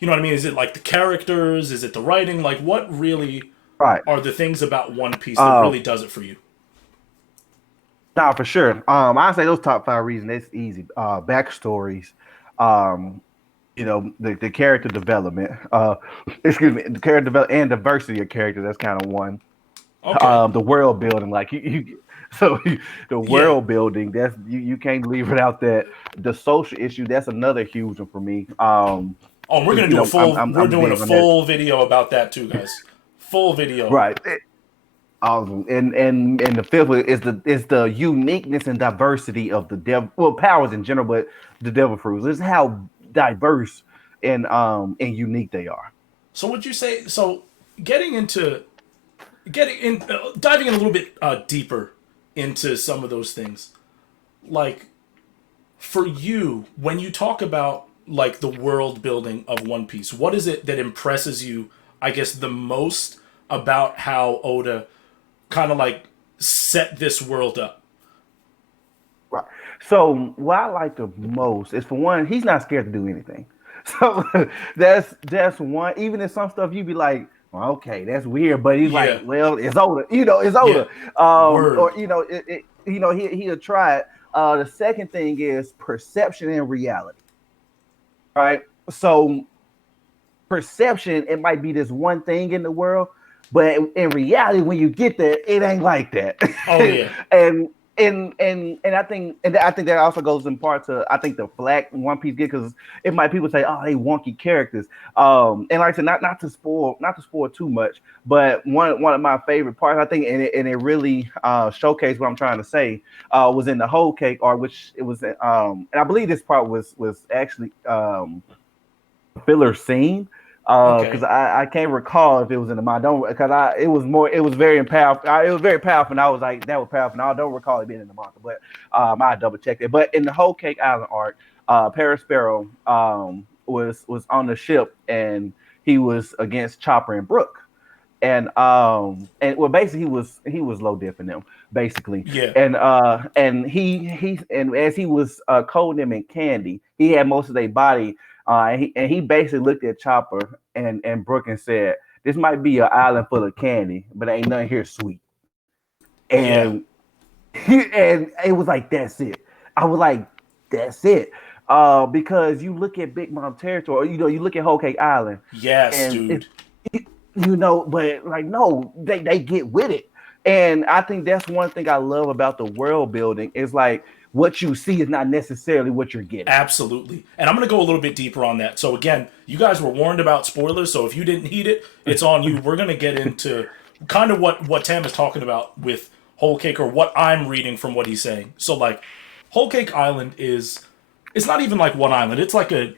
you know what I mean? Is it, like, the characters? Is it the writing? Like, what really right. are the things about One Piece that Um, really does it for you? Now for sure. I say those top five reasons. It's easy. Backstories. Um, the character development. Excuse me, the character development and diversity of characters. That's kind of one. Okay. The world building, like so the Yeah. world building. That's you can't leave without that. The social issue. That's another huge one for me. Oh, and we're 'Cause, gonna do a I'm we're doing a big on that. full video about that too, guys. Full video. Right. Awesome. And the fifth one is the uniqueness and diversity of the devil, well, powers in general, but the devil fruits. This is how diverse and unique they are. So would you say, so getting into getting in diving in a little bit deeper into some of those things, like, for you, when you talk about, like, the world building of One Piece, what is it that impresses you, I guess, the most about how Oda kind of, like, set this world up? Right. So what I like the most is, for one, he's not scared to do anything. So that's one. Even in some stuff you'd be like, well, okay, that's weird, but he's like, Yeah. well, it's Oda. It's Yeah. Oda. Word. Or he'll try it. The second thing is perception and reality. Right. So perception, it might be this one thing in the world, but in reality, when you get there, it ain't like that. Oh yeah. and I think that also goes in part to, I think, the flack One Piece get, because it might, people say, oh, they wonky characters. And like I said, not to spoil too much, but one of my favorite parts, I think, and it really showcased what I'm trying to say, was in the whole cake art, which it was and I believe this part was actually filler scene, because Okay. I can't recall if it was in the mind. Don't, because I it was very powerful. It was very powerful, and I was like, that was powerful. And I don't recall it being in the manga, but I double checked it. But in the whole Cake Island arc, Paris Sparrow was on the ship, and he was against Chopper and Brook. And well, basically he was low diff in them, basically. Yeah. And and as he was coating them in candy, he had most of their body, and he basically looked at Chopper and Brook and said, this might be an island full of candy, but ain't nothing here sweet. Yeah. And and it was like, that's it. I was like, that's it. Because you look at Big Mom territory, you look at Whole Cake Island, Yes, and dude. but like, no, they get with it. And I think that's one thing I love about the world building is like what you see is not necessarily what you're getting. Absolutely. And I'm going to go a little bit deeper on that. So, again, you guys were warned about spoilers. So, if you didn't heed it, it's on you. We're going to get into kind of what Tam is talking about with Whole Cake, or what I'm reading from what he's saying. So, like, Whole Cake Island is. It's not even like one island. It's like a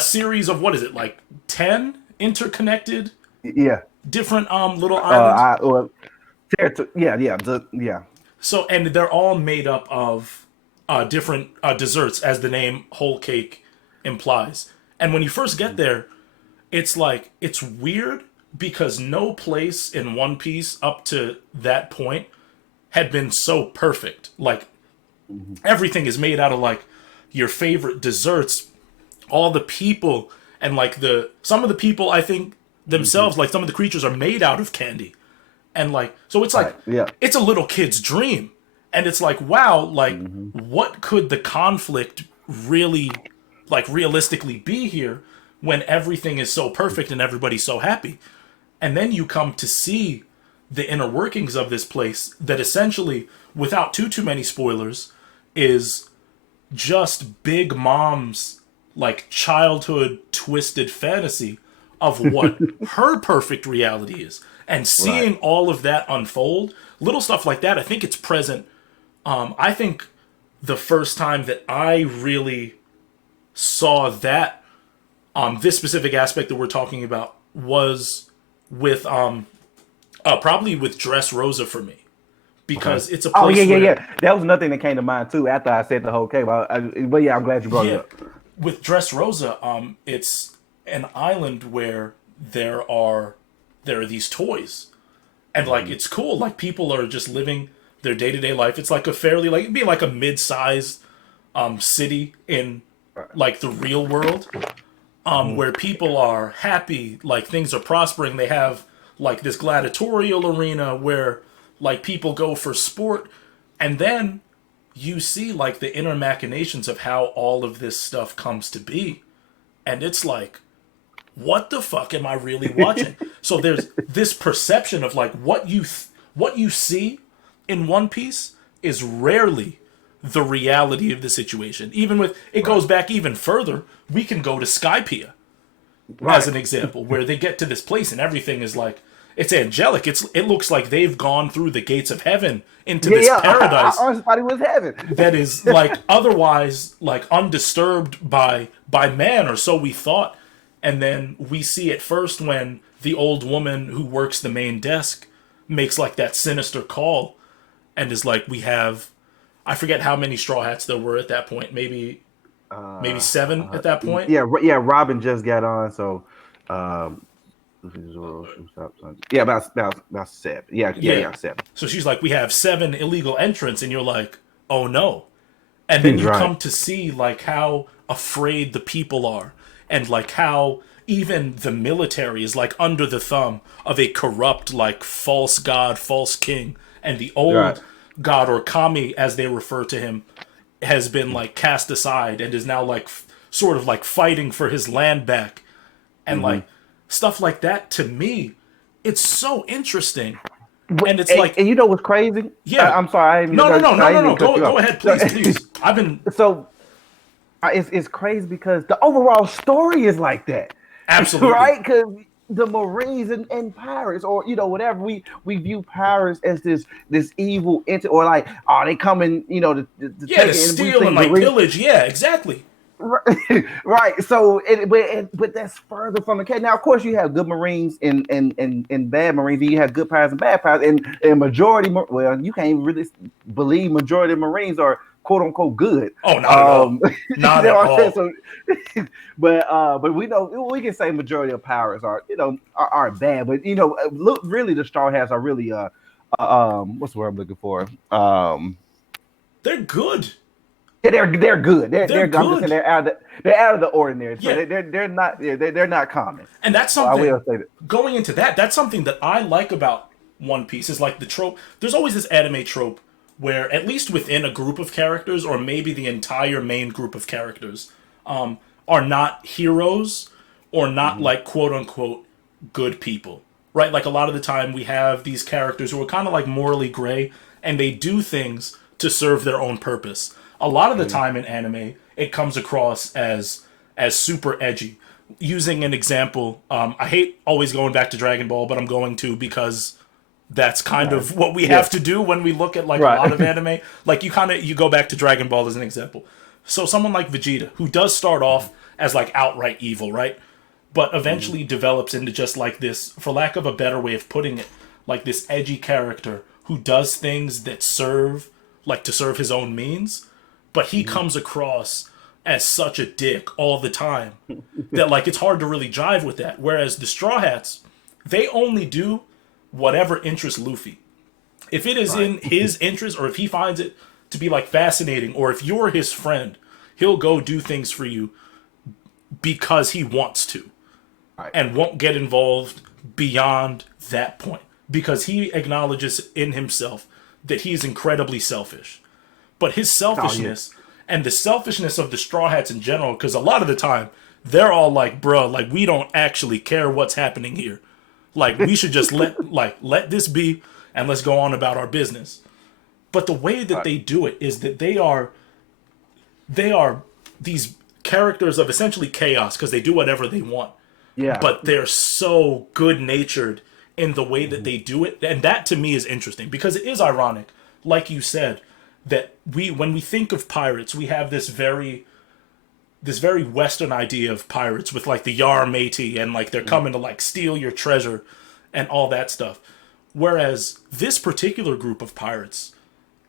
series of, what is it, like 10 interconnected Yeah. different little islands? Yeah. So, and they're all made up of different desserts, as the name Whole Cake implies. And when you first get there, it's like, it's weird because no place in One Piece up to that point had been so perfect. Like, everything is made out of like your favorite desserts, all the people, and like some of the people, I think themselves, like some of the creatures are made out of candy. And like, so it's like, Right, yeah. it's a little kid's dream. And it's like, wow, like, what could the conflict really, like, realistically be here when everything is so perfect and everybody's so happy? And then you come to see the inner workings of this place that essentially, without too many spoilers, is just Big Mom's, like, childhood twisted fantasy of what her perfect reality is. And seeing Right. all of that unfold, little stuff like that, I think it's present. I think the first time that I really saw that, this specific aspect that we're talking about, was with probably with Dressrosa for me, Okay. because it's a Oh, yeah, place yeah, where, yeah. That was nothing that came to mind too after I said the whole cake. But yeah, I'm glad you brought it yeah, up. with Dressrosa, it's an island where there are these toys, and like, it's cool. Like, people are just living their day-to-day life. It's like a fairly, like, it'd be like a mid-sized city in like the real world, where people are happy, like things are prospering. They have like this gladiatorial arena where like people go for sport, and then you see like the inner machinations of how all of this stuff comes to be, and it's like, what the fuck am I really watching? So there's this perception of like, what you see in One Piece is rarely the reality of the situation. Even with, it Right. goes back even further. We can go to Skypiea as Right. an example, where they get to this place and everything is like, it's angelic. It looks like they've gone through the gates of heaven into Yeah, this yeah. I paradise honestly thought it was heaven. that is like otherwise like undisturbed by man, or so we thought. And then we see it first when the old woman who works the main desk makes like that sinister call, and is like, we have, I forget how many straw hats there were at that point, maybe Uh, 7 at that point. yeah, yeah. Robin just got on, so um, yeah, about 7. Yeah, yeah, Yeah, yeah, 7. so she's like, we have 7 illegal entrants, and you're like, oh no. And then He's you right. come to see like how afraid the people are, and like how even the military is like under the thumb of a corrupt, like, false god, false king, and the Right. old god, or kami as they refer to him, has been like cast aside and is now like sort of like fighting for his land back, and Mm-hmm. like stuff like that. To me, it's so interesting. But, And it's like, and you know what's crazy? yeah, I'm sorry, no, no, no, no, I no, didn't no, mean to cut you go off. ahead, please, please. I've been So it's crazy because the overall story is like that, absolutely. right? Because the Marines and pirates, or whatever we view pirates as this evil entity, or like, oh, they coming, to Yeah, take to it, and we steal and think like Marines. pillage. Yeah, exactly. Right, right. So, but that's further from the case. Now, of course, you have good Marines and bad Marines, and you have good pirates and bad pirates, and majority. Well, you can't even really believe majority of Marines are quote unquote good. Oh, not at all. You Not know at what I'm saying? all. So, but we know we can say majority of pirates are are bad, but look, really the straw hats are really what's the word I'm looking for? They're good. Yeah, they're good. They're I'm just saying good. they're out of the ordinary. So Yeah, they're not they're not common. and that's So I will something, say that. going into that, that's something that I like about One Piece is like the trope. There's always this anime trope where, at least within a group of characters, or maybe the entire main group of characters, are not heroes or not Mhm. like quote unquote good people. Right? Like a lot of the time we have these characters who are kind of like morally gray and they do things to serve their own purpose. A lot of the time in anime, it comes across as super edgy. Using an example, I hate always going back to Dragon Ball, but I'm going to because that's kind Right. of what we Yeah. have to do when we look at like a lot of Right. anime. Like you go back to Dragon Ball as an example. So someone like Vegeta, who does start off as like outright evil, right? But Mhm. eventually develops into just like this, for lack of a better way of putting it, like this edgy character who does things that serve, like to serve his own means, but he Mhm. comes across as such a dick all the time that like it's hard to really jive with that. Whereas the Straw Hats, they only do whatever interests Luffy. If it is Right. in his interest, or if he finds it to be like fascinating, or if you're his friend, he'll go do things for you because he wants to Right. and won't get involved beyond that point because he acknowledges in himself that he is incredibly selfish. But his Oh yeah. selfishness and the selfishness of the Straw Hats in general, because a lot of the time they're all like, "Bruh, like we don't actually care what's happening here. Like we should just let this be and let's go on about our business." But the way that Right. they do it is that they are these characters of essentially chaos because they do whatever they want, Yeah. but they're so good natured in the way that Mhm. they do it, and that to me is interesting because it is ironic, like you said, that when we think of pirates, we have this very Western idea of pirates with like the Yar matey and like they're Mhm. coming to like steal your treasure and all that stuff. Whereas this particular group of pirates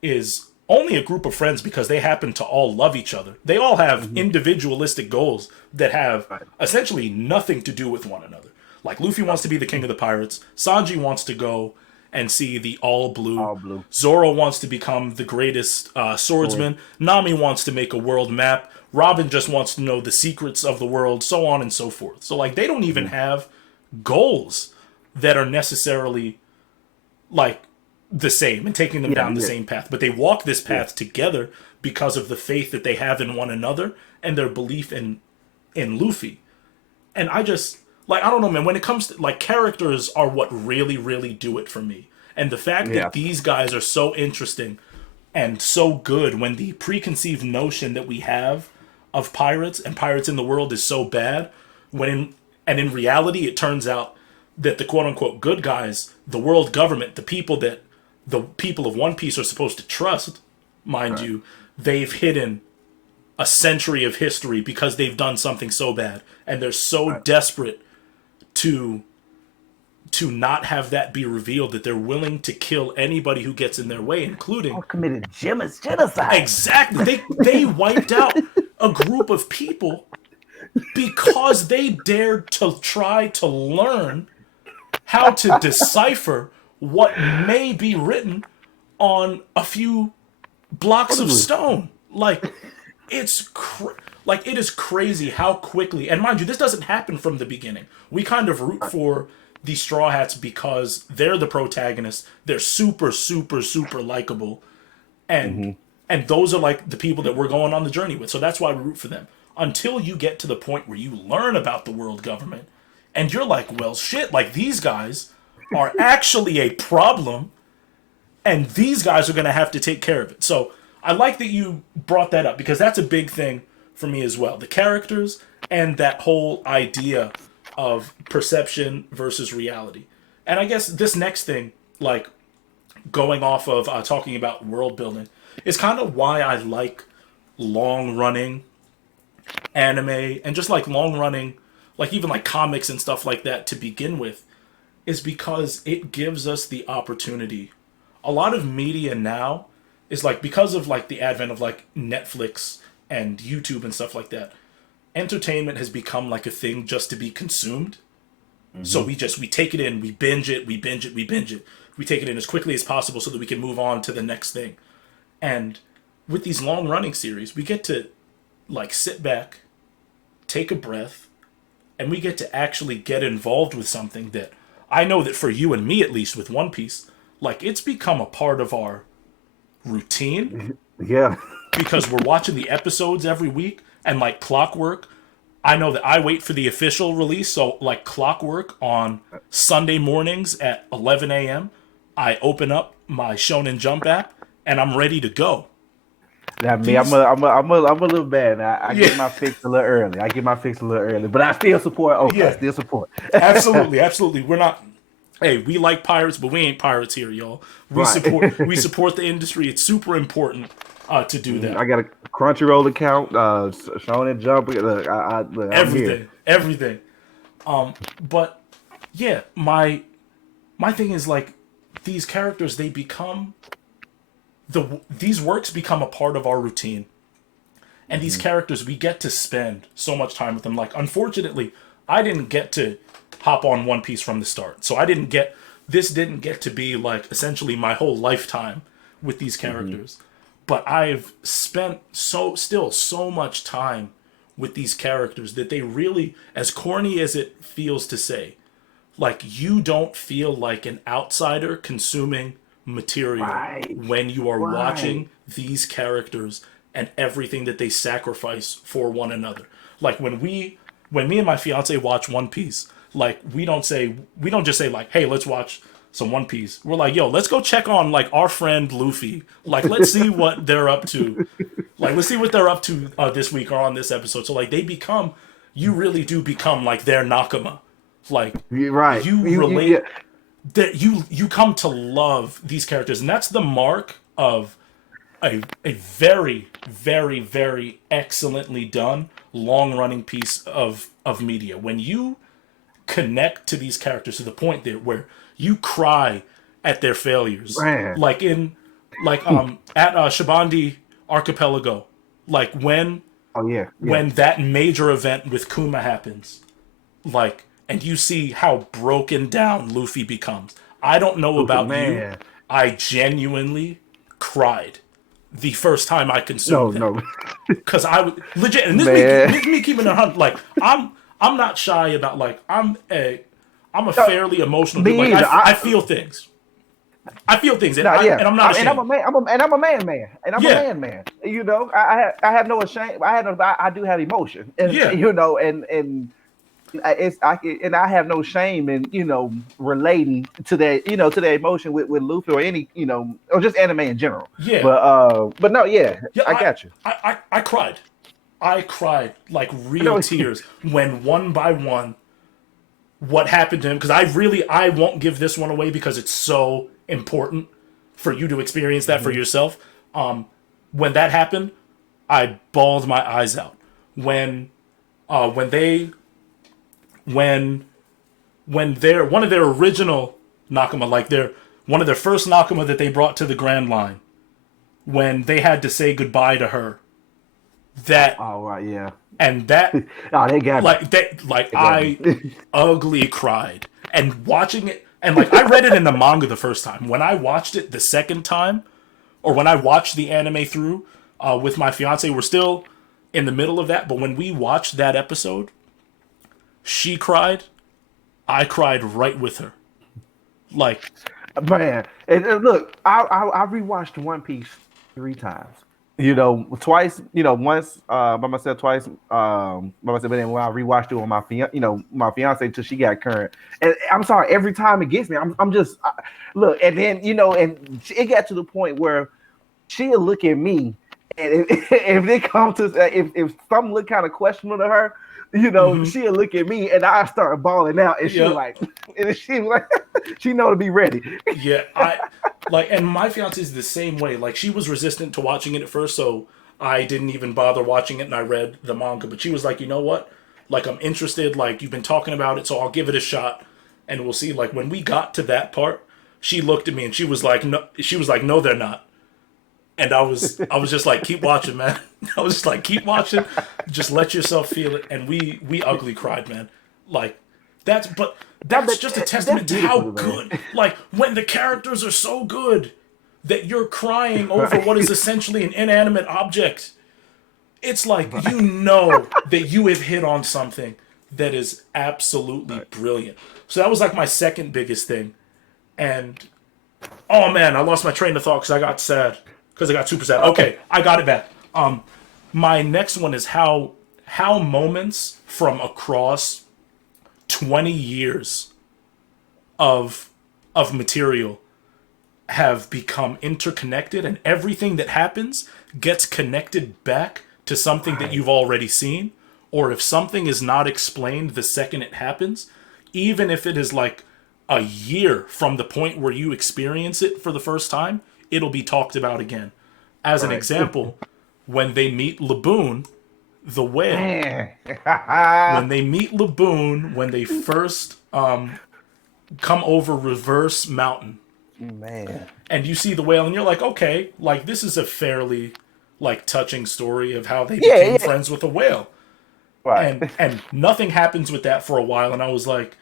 is only a group of friends because they happen to all love each other. They all have Mhm. individualistic goals that have Right. essentially nothing to do with one another. Like Luffy wants to be the king of the pirates, Sanji wants to go and see the all blue, All blue. Zoro wants to become the greatest Sword. swordsman, Nami wants to make a world map, Robin just wants to know the secrets of the world, so on and so forth. So like they don't even Mhm. have goals that are necessarily like the same and taking them Yeah. down the Yeah. same path, but they walk this Yeah. path together because of the faith that they have in one another and their belief in Luffy. And I just like, I don't know, man, when it comes to like characters are what really do it for me. And the fact Yeah. that these guys are so interesting and so good, when the preconceived notion that we have of pirates and pirates in the world is so bad, in reality it turns out that the quote unquote good guys, the world government, the people of One Piece are supposed to trust, mind Right. you, they've hidden a century of history because they've done something so bad and they're so Right. desperate to not have that be revealed that they're willing to kill anybody who gets in their way, including All committed genocide. exactly they wiped out a group of people because they dared to try to learn how to decipher what may be written on a few blocks What of is this? stone. Like like it is crazy how quickly, and mind you, this doesn't happen from the beginning. We kind of root for the Straw Hats because they're the protagonists. They're super likable, and Mhm. those are like the people that we're going on the journey with. So that's why we root for them. Until you get to the point where you learn about the world government, and you're like, well, shit, like these guys are actually a problem and these guys are going to have to take care of it. So I like that you brought that up because that's a big thing for me as well. The characters and that whole idea of perception versus reality. And I guess this next thing, like going off of talking about world building, is kind of why I like long running anime and just like long running, like even like comics and stuff like that to begin with, is because it gives us the opportunity. A lot of media now is like, because of like the advent of like Netflix and YouTube and stuff like that, entertainment has become like a thing just to be consumed. So Mhm. we take it in, we binge it, we binge it. We take it in as quickly as possible so that we can move on to the next thing. And with these long running series, we get to like sit back, take a breath, and we get to actually get involved with something that I know that for you and me, at least with One Piece, like it's become a part of our routine Yeah. because we're watching the episodes every week and like clockwork. I know that I wait for the official release, so like clockwork on Sunday mornings at 11 a.m. I open up my Shonen Jump app and I'm ready to go. Now me, These, I'm a little bad. I yeah, get my fix a little early. But I still support Oka. I yeah, still support. absolutely, absolutely. We're not. Hey, we like pirates, but we ain't pirates here, y'all. Right. We support the industry. It's super important to do that. I got a Crunchyroll account. Shonen Jump. Look, I'm here. Everything. But yeah, my thing is like these characters. They become these works become a part of our routine, and these characters we get to spend so much time with them. Like, unfortunately, I didn't get to hop on One Piece from the start, so this didn't get to be like essentially my whole lifetime with these characters. But I've spent so much time with these characters that they really, as corny as it feels to say, like you don't feel like an outsider consuming material Right. when you are Right. watching these characters and everything that they sacrifice for one another. Like when me and my fiance watch One Piece, like we don't just say like, hey, let's watch some One Piece. We're like, yo, let's go check on like our friend Luffy. Like, let's see what they're up to. Like, let's see what they're up to this week or on this episode. So like you really do become like their Nakama. Like You're right. you Yeah. relate that you come to love these characters, and that's the mark of a very very very excellently done long running piece of media. When you connect to these characters to the point there where you cry at their failures, Man. like in like at Shabandi Archipelago, like Oh yeah. Yeah. when that major event with Kuma happens, like, and you see how broken down Luffy becomes. I don't know about you. Man. I genuinely cried the first time I No. consumed that No. because I would legit, and Man. this me keeping it 100. Like I'm not shy about like I'm a fairly emotional dude. Me Like either. I feel things. I feel things, and, Nah, yeah, and I'm not and I'm a ashamed. man. I'm a man, and I'm a Yeah, man. You know, I have no shame. I do have emotion, and yeah, you know, and I have no shame in relating to that to that emotion with Luffy or any or just anime in general. yeah, But no, yeah, yeah. I got you. I cried. I cried like real No, tears when one by one what happened to him, because I won't give this one away because it's so important for you to experience that for yourself. When that happened, I bawled my eyes out. When they when their one of their original Nakama, like their one of their first Nakama that they brought to the Grand Line, when they had to say goodbye to her, that all right, yeah. and that Oh, they got me. They got I me. ugly cried, and watching it, and like I read it in the manga the first time. When I watched it the second time, or when I watched the anime through with my fiance, we're still in the middle of that, but when we watched that episode, she cried, I cried right with her. Like, Man, and look, I rewatched One Piece 3 times. Twice. Once by myself, twice by myself. But then when I rewatched it with my fiance until she got current. And I'm sorry, every time it gets me, I'm just look. And then and it got to the point where she'll look at me, and if it comes to if something look kind of questionable to her, she'll look at me, and I start bawling out, and yep. she like, she know to be ready. Yeah, and my fiance is the same way. Like, she was resistant to watching it at first, so I didn't even bother watching it, and I read the manga. But she was like, you know what? Like, I'm interested. Like, you've been talking about it, so I'll give it a shot, and we'll see. Like, when we got to that part, she looked at me and she was like, no. She was like, no, they're not. And I was just like, keep watching, man. I was just like, keep watching. Just let yourself feel it. And we ugly cried, man. Like, that's just a testament to how beautiful, man. good. Like, when the characters are so good, that you're crying over what is essentially an inanimate object. It's like, you know that you have hit on something that is absolutely brilliant. So that was like my second biggest thing. And, oh man, I lost my train of thought because I got sad. Because I got super sad. Okay, I got it back. My next one is how moments from across 20 years of material have become interconnected, and everything that happens gets connected back to something that you've already seen. Or if something is not explained the second it happens, even if it is like a year from the point where you experience it for the first time, it'll be talked about again. As an example, when they meet Laboon, the whale, when they meet Laboon, when they first come over Reverse Mountain, Man. and you see the whale, and you're like, okay, like this is a fairly like touching story of how they became friends with a whale. Right. And nothing happens with that for a while, and I was like,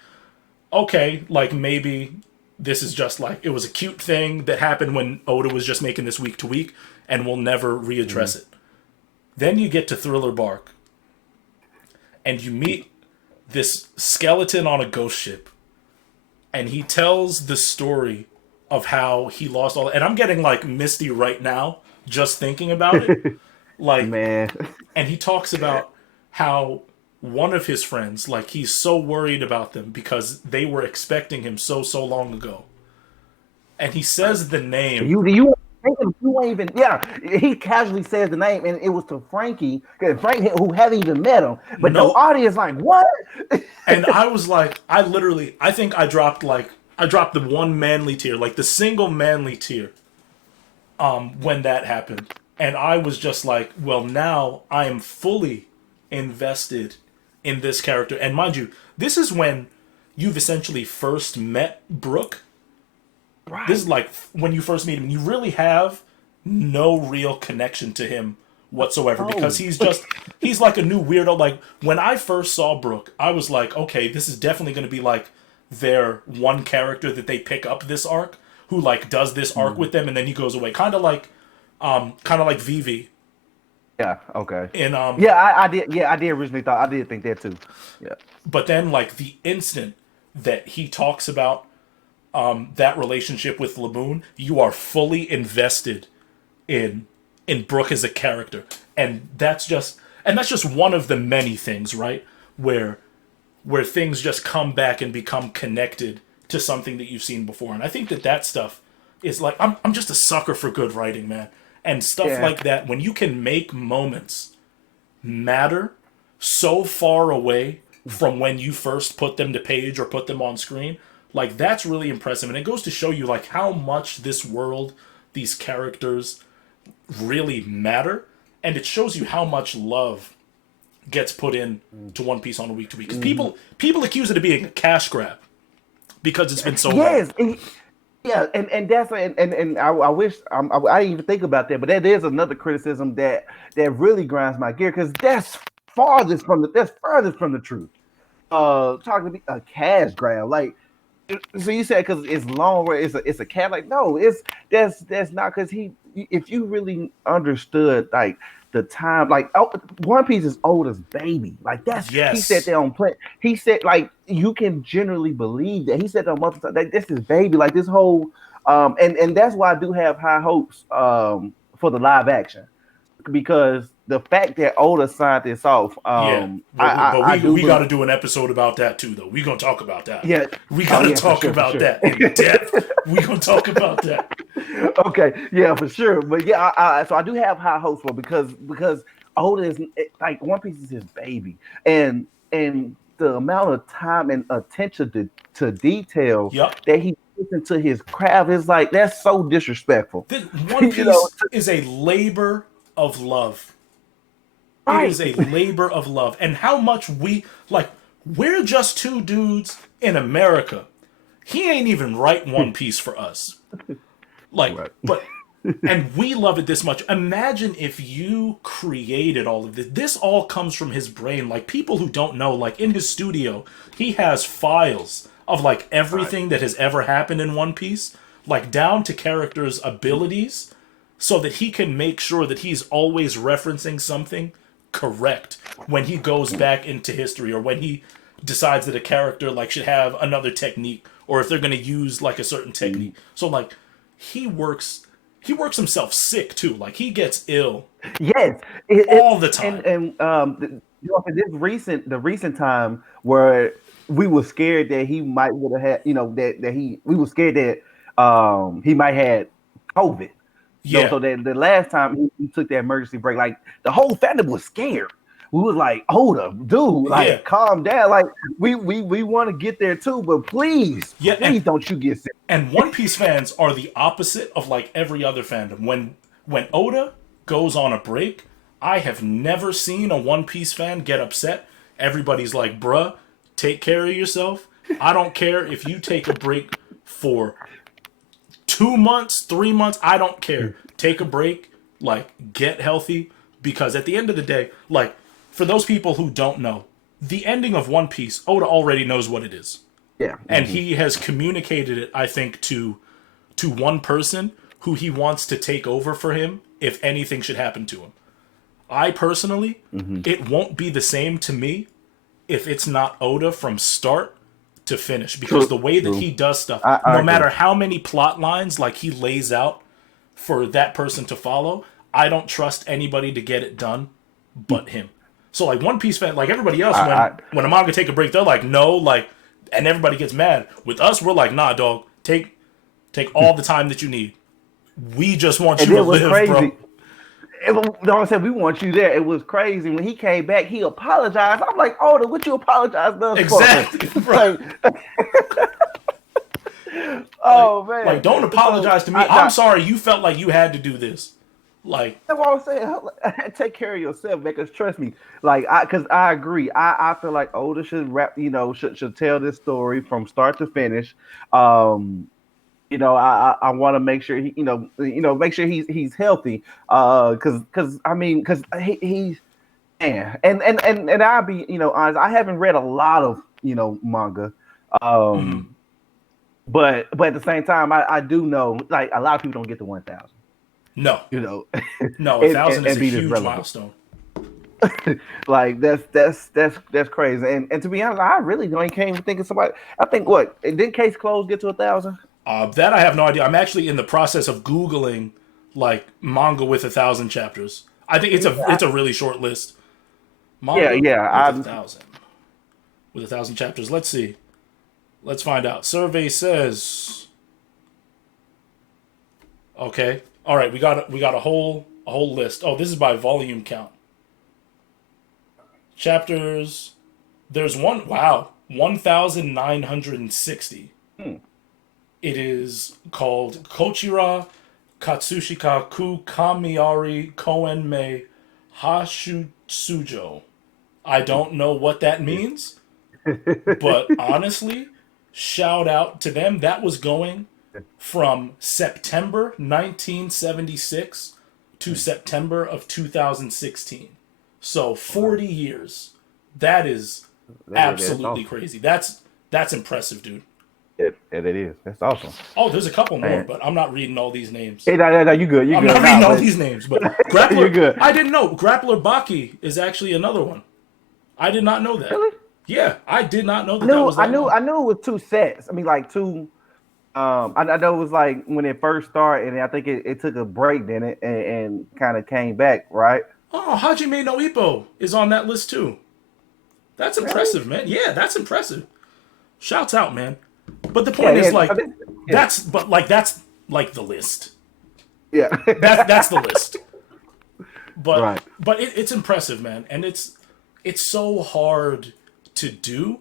okay, like maybe this is just like, it was a cute thing that happened when Oda was just making this week to week, and we'll never readdress it. Then you get to Thriller Bark, and you meet this skeleton on a ghost ship, and he tells the story of how he lost all, and I'm getting like misty right now just thinking about it. Like, Man. and he talks about how one of his friends, like, he's so worried about them because they were expecting him so long ago. And he says the name. You ain't even, he casually says the name, and it was to Frankie, Frank, who hadn't even met him. But the audience like, what? And I was like, I think I dropped the one manly tear, like the single manly tear, when that happened. And I was just like, well, now I am fully invested in this character. And mind you, this is when you've essentially first met Brooke. Right. This is like when you first meet him. You really have no real connection to him whatsoever, because he's like a new weirdo. Like, when I first saw Brooke, I was like, okay, this is definitely going to be like their one character that they pick up this arc, who like does this arc with them, and then he goes away. Kind of like Vivi. Yeah. Okay. And I did. Yeah, I did originally I did think that too. Yeah. But then, like, the instant that he talks about that relationship with Laboon, you are fully invested in Brooke as a character, and that's just one of the many things, right? Where things just come back and become connected to something that you've seen before. And I think that stuff is like, I'm just a sucker for good writing, man. And stuff like that, when you can make moments matter so far away from when you first put them to page or put them on screen, like, that's really impressive. And it goes to show you like how much this world, these characters really matter. And it shows you how much love gets put in to One Piece on a week to week. Because people accuse it of being a cash grab because it's been so long. Yeah, and that's and I wish I didn't even think about that, but that is another criticism that really grinds my gear, because that's farthest from the truth. Talking to me a cash grab, like, so you said because it's long, where it's a cat, like, no, that's not, because if you really understood like the time, like, One Piece is old as baby, like, that's he said that on play. He said, like, you can generally believe that. He said that on multiple times, like, this is baby, like, this whole and that's why I do have high hopes for the live action, because the fact that Oda signed this off, we got to do an episode about that too, though. We're gonna talk about that. Yeah, we got to talk about that in depth. We're gonna talk about that. Okay, yeah, for sure. But yeah, so I do have high hopes for, because Oda is like, One Piece is his baby, and the amount of time and attention to detail that he puts into his craft is like, that's so disrespectful. This One Piece is a labor of love. Right. It is a labor of love. And how much we're just two dudes in America. He ain't even write One Piece for us. Like, right. But, and we love it this much. Imagine if you created all of this. This all comes from his brain. Like, people who don't know, like, in his studio, he has files of like everything that has ever happened in One Piece. like down to characters' abilities, so that he can make sure that he's always referencing something correct when he goes back into history, or when he decides that a character like should have another technique, or if they're going to use like a certain technique. So like he works himself sick too. Like he gets ill Yes, all the time. you know, the recent time where we were scared that he might would have had, you know, we were scared that he might had COVID. No, Yeah, so that the last time he took that emergency break, like the whole fandom was scared. We was like, hold up, dude, yeah, like calm down. Like we want to get there too, but please, yeah. please don't you get sick. And One Piece fans are the opposite of like every other fandom. When Oda goes on a break, I have never seen a One Piece fan get upset. Everybody's like, bruh, take care of yourself. I don't care if you take a break for 2 months, 3 months. I don't care. Take a break. Like, get healthy. Because at the end of the day, like, for those people who don't know, the ending of One Piece, Oda already knows what it is. Yeah, And he has communicated it, I think, to one person who he wants to take over for him if anything should happen to him. I personally, it won't be the same to me if it's not Oda from start to finish, because the way that he does stuff, I no agree. matter how many plot lines like he lays out for that person to follow, I don't trust anybody to get it done but him. So like One Piece fan, like everybody else, when a manga take a break, they're like, no, like, and everybody gets mad. With us, we're like, nah, dog, take all the time that you need. We just want you And to it was live, crazy. bro. No, I said we want you there. It was crazy when he came back. He apologized. I'm like, oh, what you apologize for? Exactly, bro. Oh man! Like, don't apologize to me. I'm sorry you felt like you had to do this. Like, that's what I was saying. Take care of yourself, man. Cause trust me, like, because I agree. I feel like Oda should should tell this story from start to finish. I want to make sure make sure he's healthy. Because I mean, because he's man, and I'll be honest. I haven't read a lot of manga. But at the same time, I do know like a lot of people don't get to 1,000. no, You know, no, 1,000 is and a be this huge relevant. milestone. Like that's crazy. And to be honest, I really can't even think of somebody. I think what didn't Case Close get to 1,000? That I have no idea. I'm actually in the process of Googling like manga with 1,000 chapters. I think it's a really short list. Manga Yeah. with 1,000 chapters. Let's see. Let's find out. Survey says. Okay. All right. We got a whole list. Oh, this is by volume count. Chapters. There's one. Wow, 1,960. It is called Kochira Katsushika Ku Kamiari Koen Me Hashutsujo. I don't know what that means, but honestly, shout out to them. That was going from September 1976 to September of 2016. So 40 years. That is absolutely crazy. That's impressive, dude. It is. That's awesome. Oh, there's a couple more, Man. but I'm not reading all these names. Hey, no, you good. You I'm good. not reading all these names, but Grappler. You're good. I didn't know Grappler Baki is actually another one. I did not know that. Really? Yeah, I did not know that. That was that I knew it was two sets. I mean, like two. I know it was like when it first started, and I think it took a break, then it and kind of came back, right? Oh, Hajime no Ippo is on that list too. That's impressive, man. Yeah, that's impressive. Shouts out, man. But the point is, like, that's like the list. Yeah, That's the list. But right. but it's impressive, man, and it's so hard to do,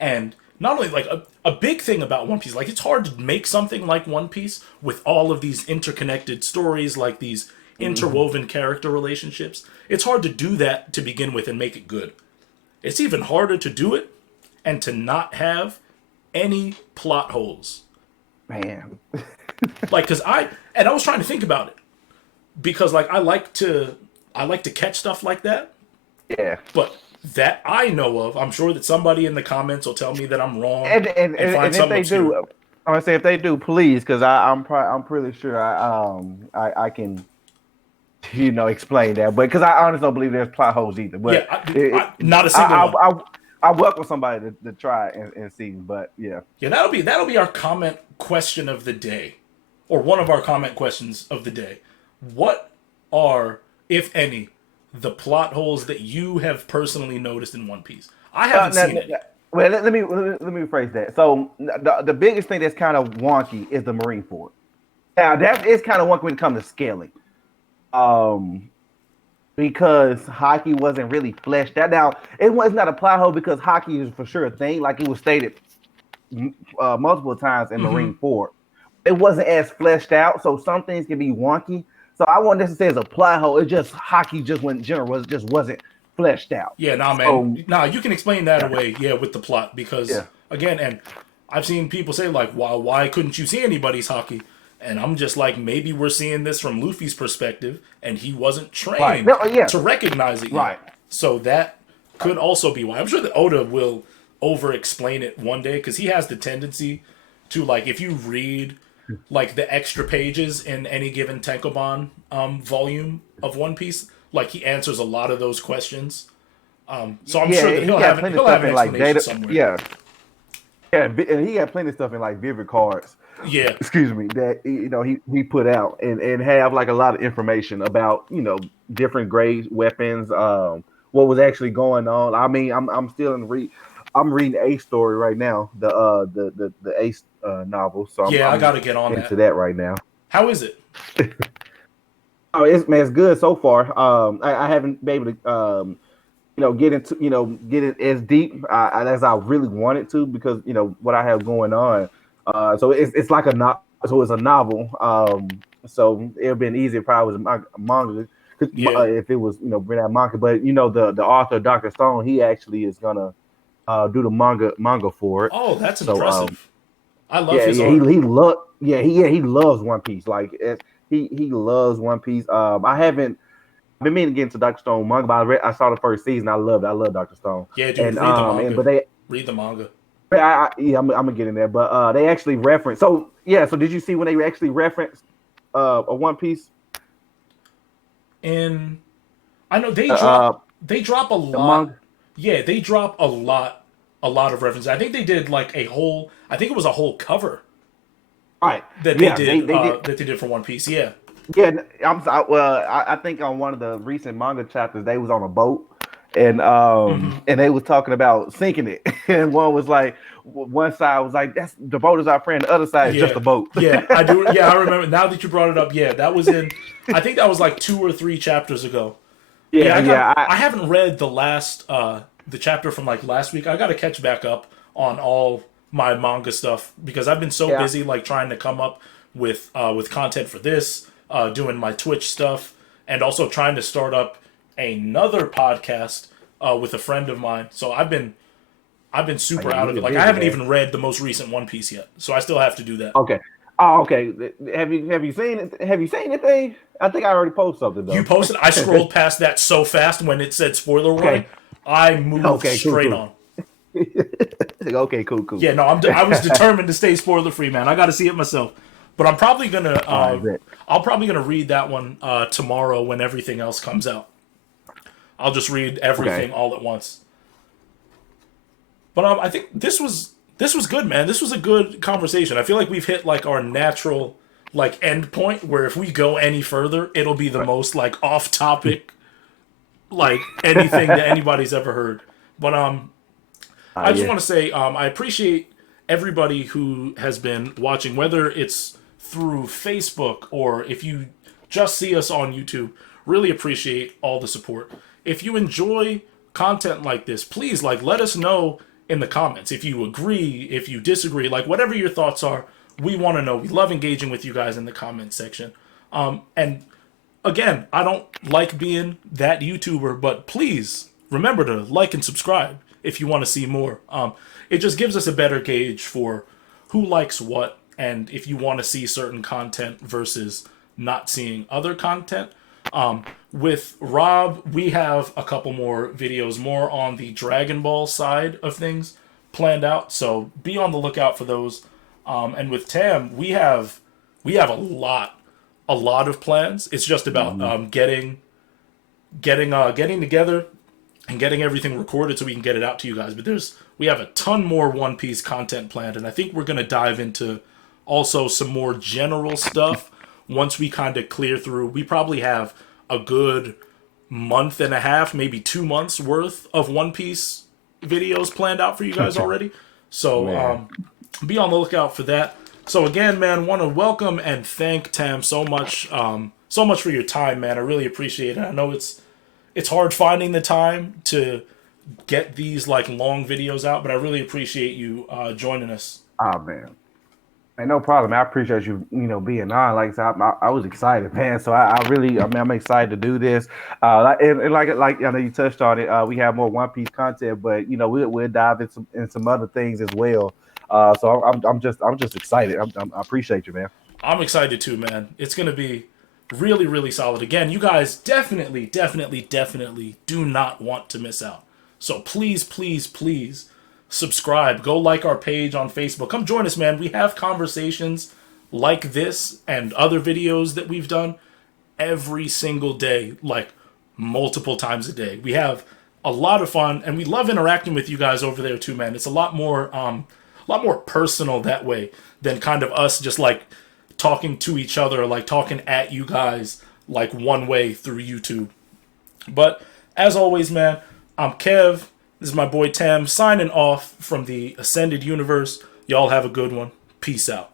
and not only like a big thing about One Piece, like it's hard to make something like One Piece with all of these interconnected stories, like these interwoven character relationships. It's hard to do that to begin with and make it good. It's even harder to do it and to not have any plot holes. Man. Like, cause I was trying to think about it because like I like to catch stuff like that. Yeah. But that I know of, I'm sure that somebody in the comments will tell me that I'm wrong And find if something they obscure. do, I want to say if they do, please, because I'm pretty sure I can explain that, but because I honestly don't believe there's plot holes either. Yeah, But it, not a single one. I welcome somebody to try and see. But yeah, Yeah, that'll be our comment question of the day, or one of our comment questions of the day. What are, if any, the plot holes that you have personally noticed in One Piece? I haven't now, seen any. well, let me rephrase that. So the biggest thing that's kind of wonky is the Marine Ford. Now that is kind of wonky when it comes to scaling. Um, because hockey wasn't really fleshed out. Now it was not a plot hole because hockey is for sure a thing, like it was stated multiple times in Mm-hmm. Marine Ford. It wasn't as fleshed out, so some things can be wonky. So I won't necessarily say it's a plot hole. It just hockey just went general was just wasn't fleshed out. Yeah, nah, man. So Nah, you can explain that yeah, away, yeah, with the plot. Because, yeah, again, and I've seen people say, like, why couldn't you see anybody's hockey? And I'm just like, maybe we're seeing this from Luffy's perspective, and he wasn't right. trained No, yeah, to recognize it yet. right. So that could also be why. I'm sure that Oda will over explain it one day, because he has the tendency to, like, if you read, like, the extra pages in any given Tenkobon volume of One Piece, like, he answers a lot of those questions. So I'm sure Yeah, that he he'll got have plenty of he'll have stuff an in like explanation data. somewhere. Yeah, yeah, and he got plenty of stuff in like vivid cards. Yeah, Excuse me, that he put out and have like a lot of information about different grades, weapons, what was actually going on. I mean, I'm still I'm reading Ace story right now, the Ace novel, so yeah, I I'm got to get on into that. that right now. How is it? Oh, it's man, it's good so far. I haven't been able to get into get it as deep as I really wanted to because what I have going on. So it's like so it's a novel. So it would have been easy if I was a manga Yeah. if it was bring out manga. But the author Dr. Stone he actually is gonna do the manga for it. Oh, that's So impressive. I love yeah, his yeah, art. he loves One Piece. Like he loves One Piece. I haven't been meaning to get into Dr. Stone manga, but I saw the first season. I love Dr. Stone, Yeah, dude, and read the and manga. but they, Read the manga. yeah, I'm gonna get in there. But they actually reference. So yeah, so did you see when they actually referenced a One Piece? And I know Uh, uh they drop a the lot. manga, Yeah, they drop a lot of references. I think they did like a whole. I think it was a whole cover right? that they Yeah, did. they did. That they did for One Piece. Yeah. Yeah, well, I think on one of the recent manga chapters, they was on a boat, Mm-hmm. and they was talking about sinking it, and one was like, one side was like, "That's the boat is our friend," the other side is just Yeah. a boat. Yeah, I do. Yeah, I remember. Now that you brought it up, yeah, that was in. I think that was like 2 or 3 chapters ago. Yeah, Yeah, yeah, I haven't read the chapter from like last week. I got to catch back up on all my manga stuff because I've been so yeah. busy like trying to come up with content for this, doing my Twitch stuff, and also trying to start up another podcast with a friend of mine. So I've been Oh, super yeah, out you of it. get Like I busy, haven't man. even read the most recent One Piece yet, so I still have to do that. Okay. Oh, okay. Have you seen it? Have you seen anything? I think I already posted something You though. posted. I scrolled past that so fast when it said spoiler warning. Okay. I moved Okay. Cool. straight Cool. on. Okay. Cool. Cool. Yeah, no, I was determined to stay spoiler free, man. I got to see it myself. But I'm probably gonna All right. Bet. I'll probably gonna read that one tomorrow when everything else comes out. I'll just read Okay. everything all at once. But I think this was good, man. This was a good conversation. I feel like we've hit like our natural like end point where if we go any further, it'll be the most like off topic like anything that anybody's ever heard. But I just Yeah. want to say I appreciate everybody who has been watching, whether it's through Facebook or if you just see us on YouTube. Really appreciate all the support. If you enjoy content like this, please like let us know in the comments if you agree, if you disagree, like whatever your thoughts are. We want to know. We love engaging with you guys in the comment section. And again, I don't like being that YouTuber, but please remember to like and subscribe if you want to see more. It just gives us a better gauge for who likes what and if you want to see certain content versus not seeing other content. With Rob, we have a couple more videos, more on the Dragon Ball side of things planned out, so be on the lookout for those. And with Tam, we have a lot of plans. It's just about getting together and getting everything recorded so we can get it out to you guys. But we have a ton more One Piece content planned, and I think we're gonna dive into also some more general stuff once we kind of clear through. We probably have a good month and a half, maybe 2 months worth of One Piece videos planned out for you guys already. So be on the lookout for that. So again, man, want to welcome and thank Tam so much for your time, man. I really appreciate it. I know it's hard finding the time to get these like long videos out, but I really appreciate you joining us. Oh man. Hey, no problem. I appreciate you, being on. Like I said, I was excited, man. So I really, I'm excited to do this. And like I know you touched on it. We have more One Piece content, but we'll dive in some other things as well. So I'm just excited. I appreciate you, man. I'm excited too, man. It's gonna be really, really solid. Again, you guys definitely, definitely, definitely do not want to miss out. So please, please, please subscribe. Go like our page on Facebook. Come join us, man. We have conversations like this and other videos that we've done every single day, like multiple times a day. We have a lot of fun, and we love interacting with you guys over there too, man. It's a lot more personal that way than kind of us just like talking to each other, like talking at you guys like one way through YouTube. But as always, man, I'm Kev. This is my boy Tam signing off from the Ascended Universe. Y'all have a good one. Peace out.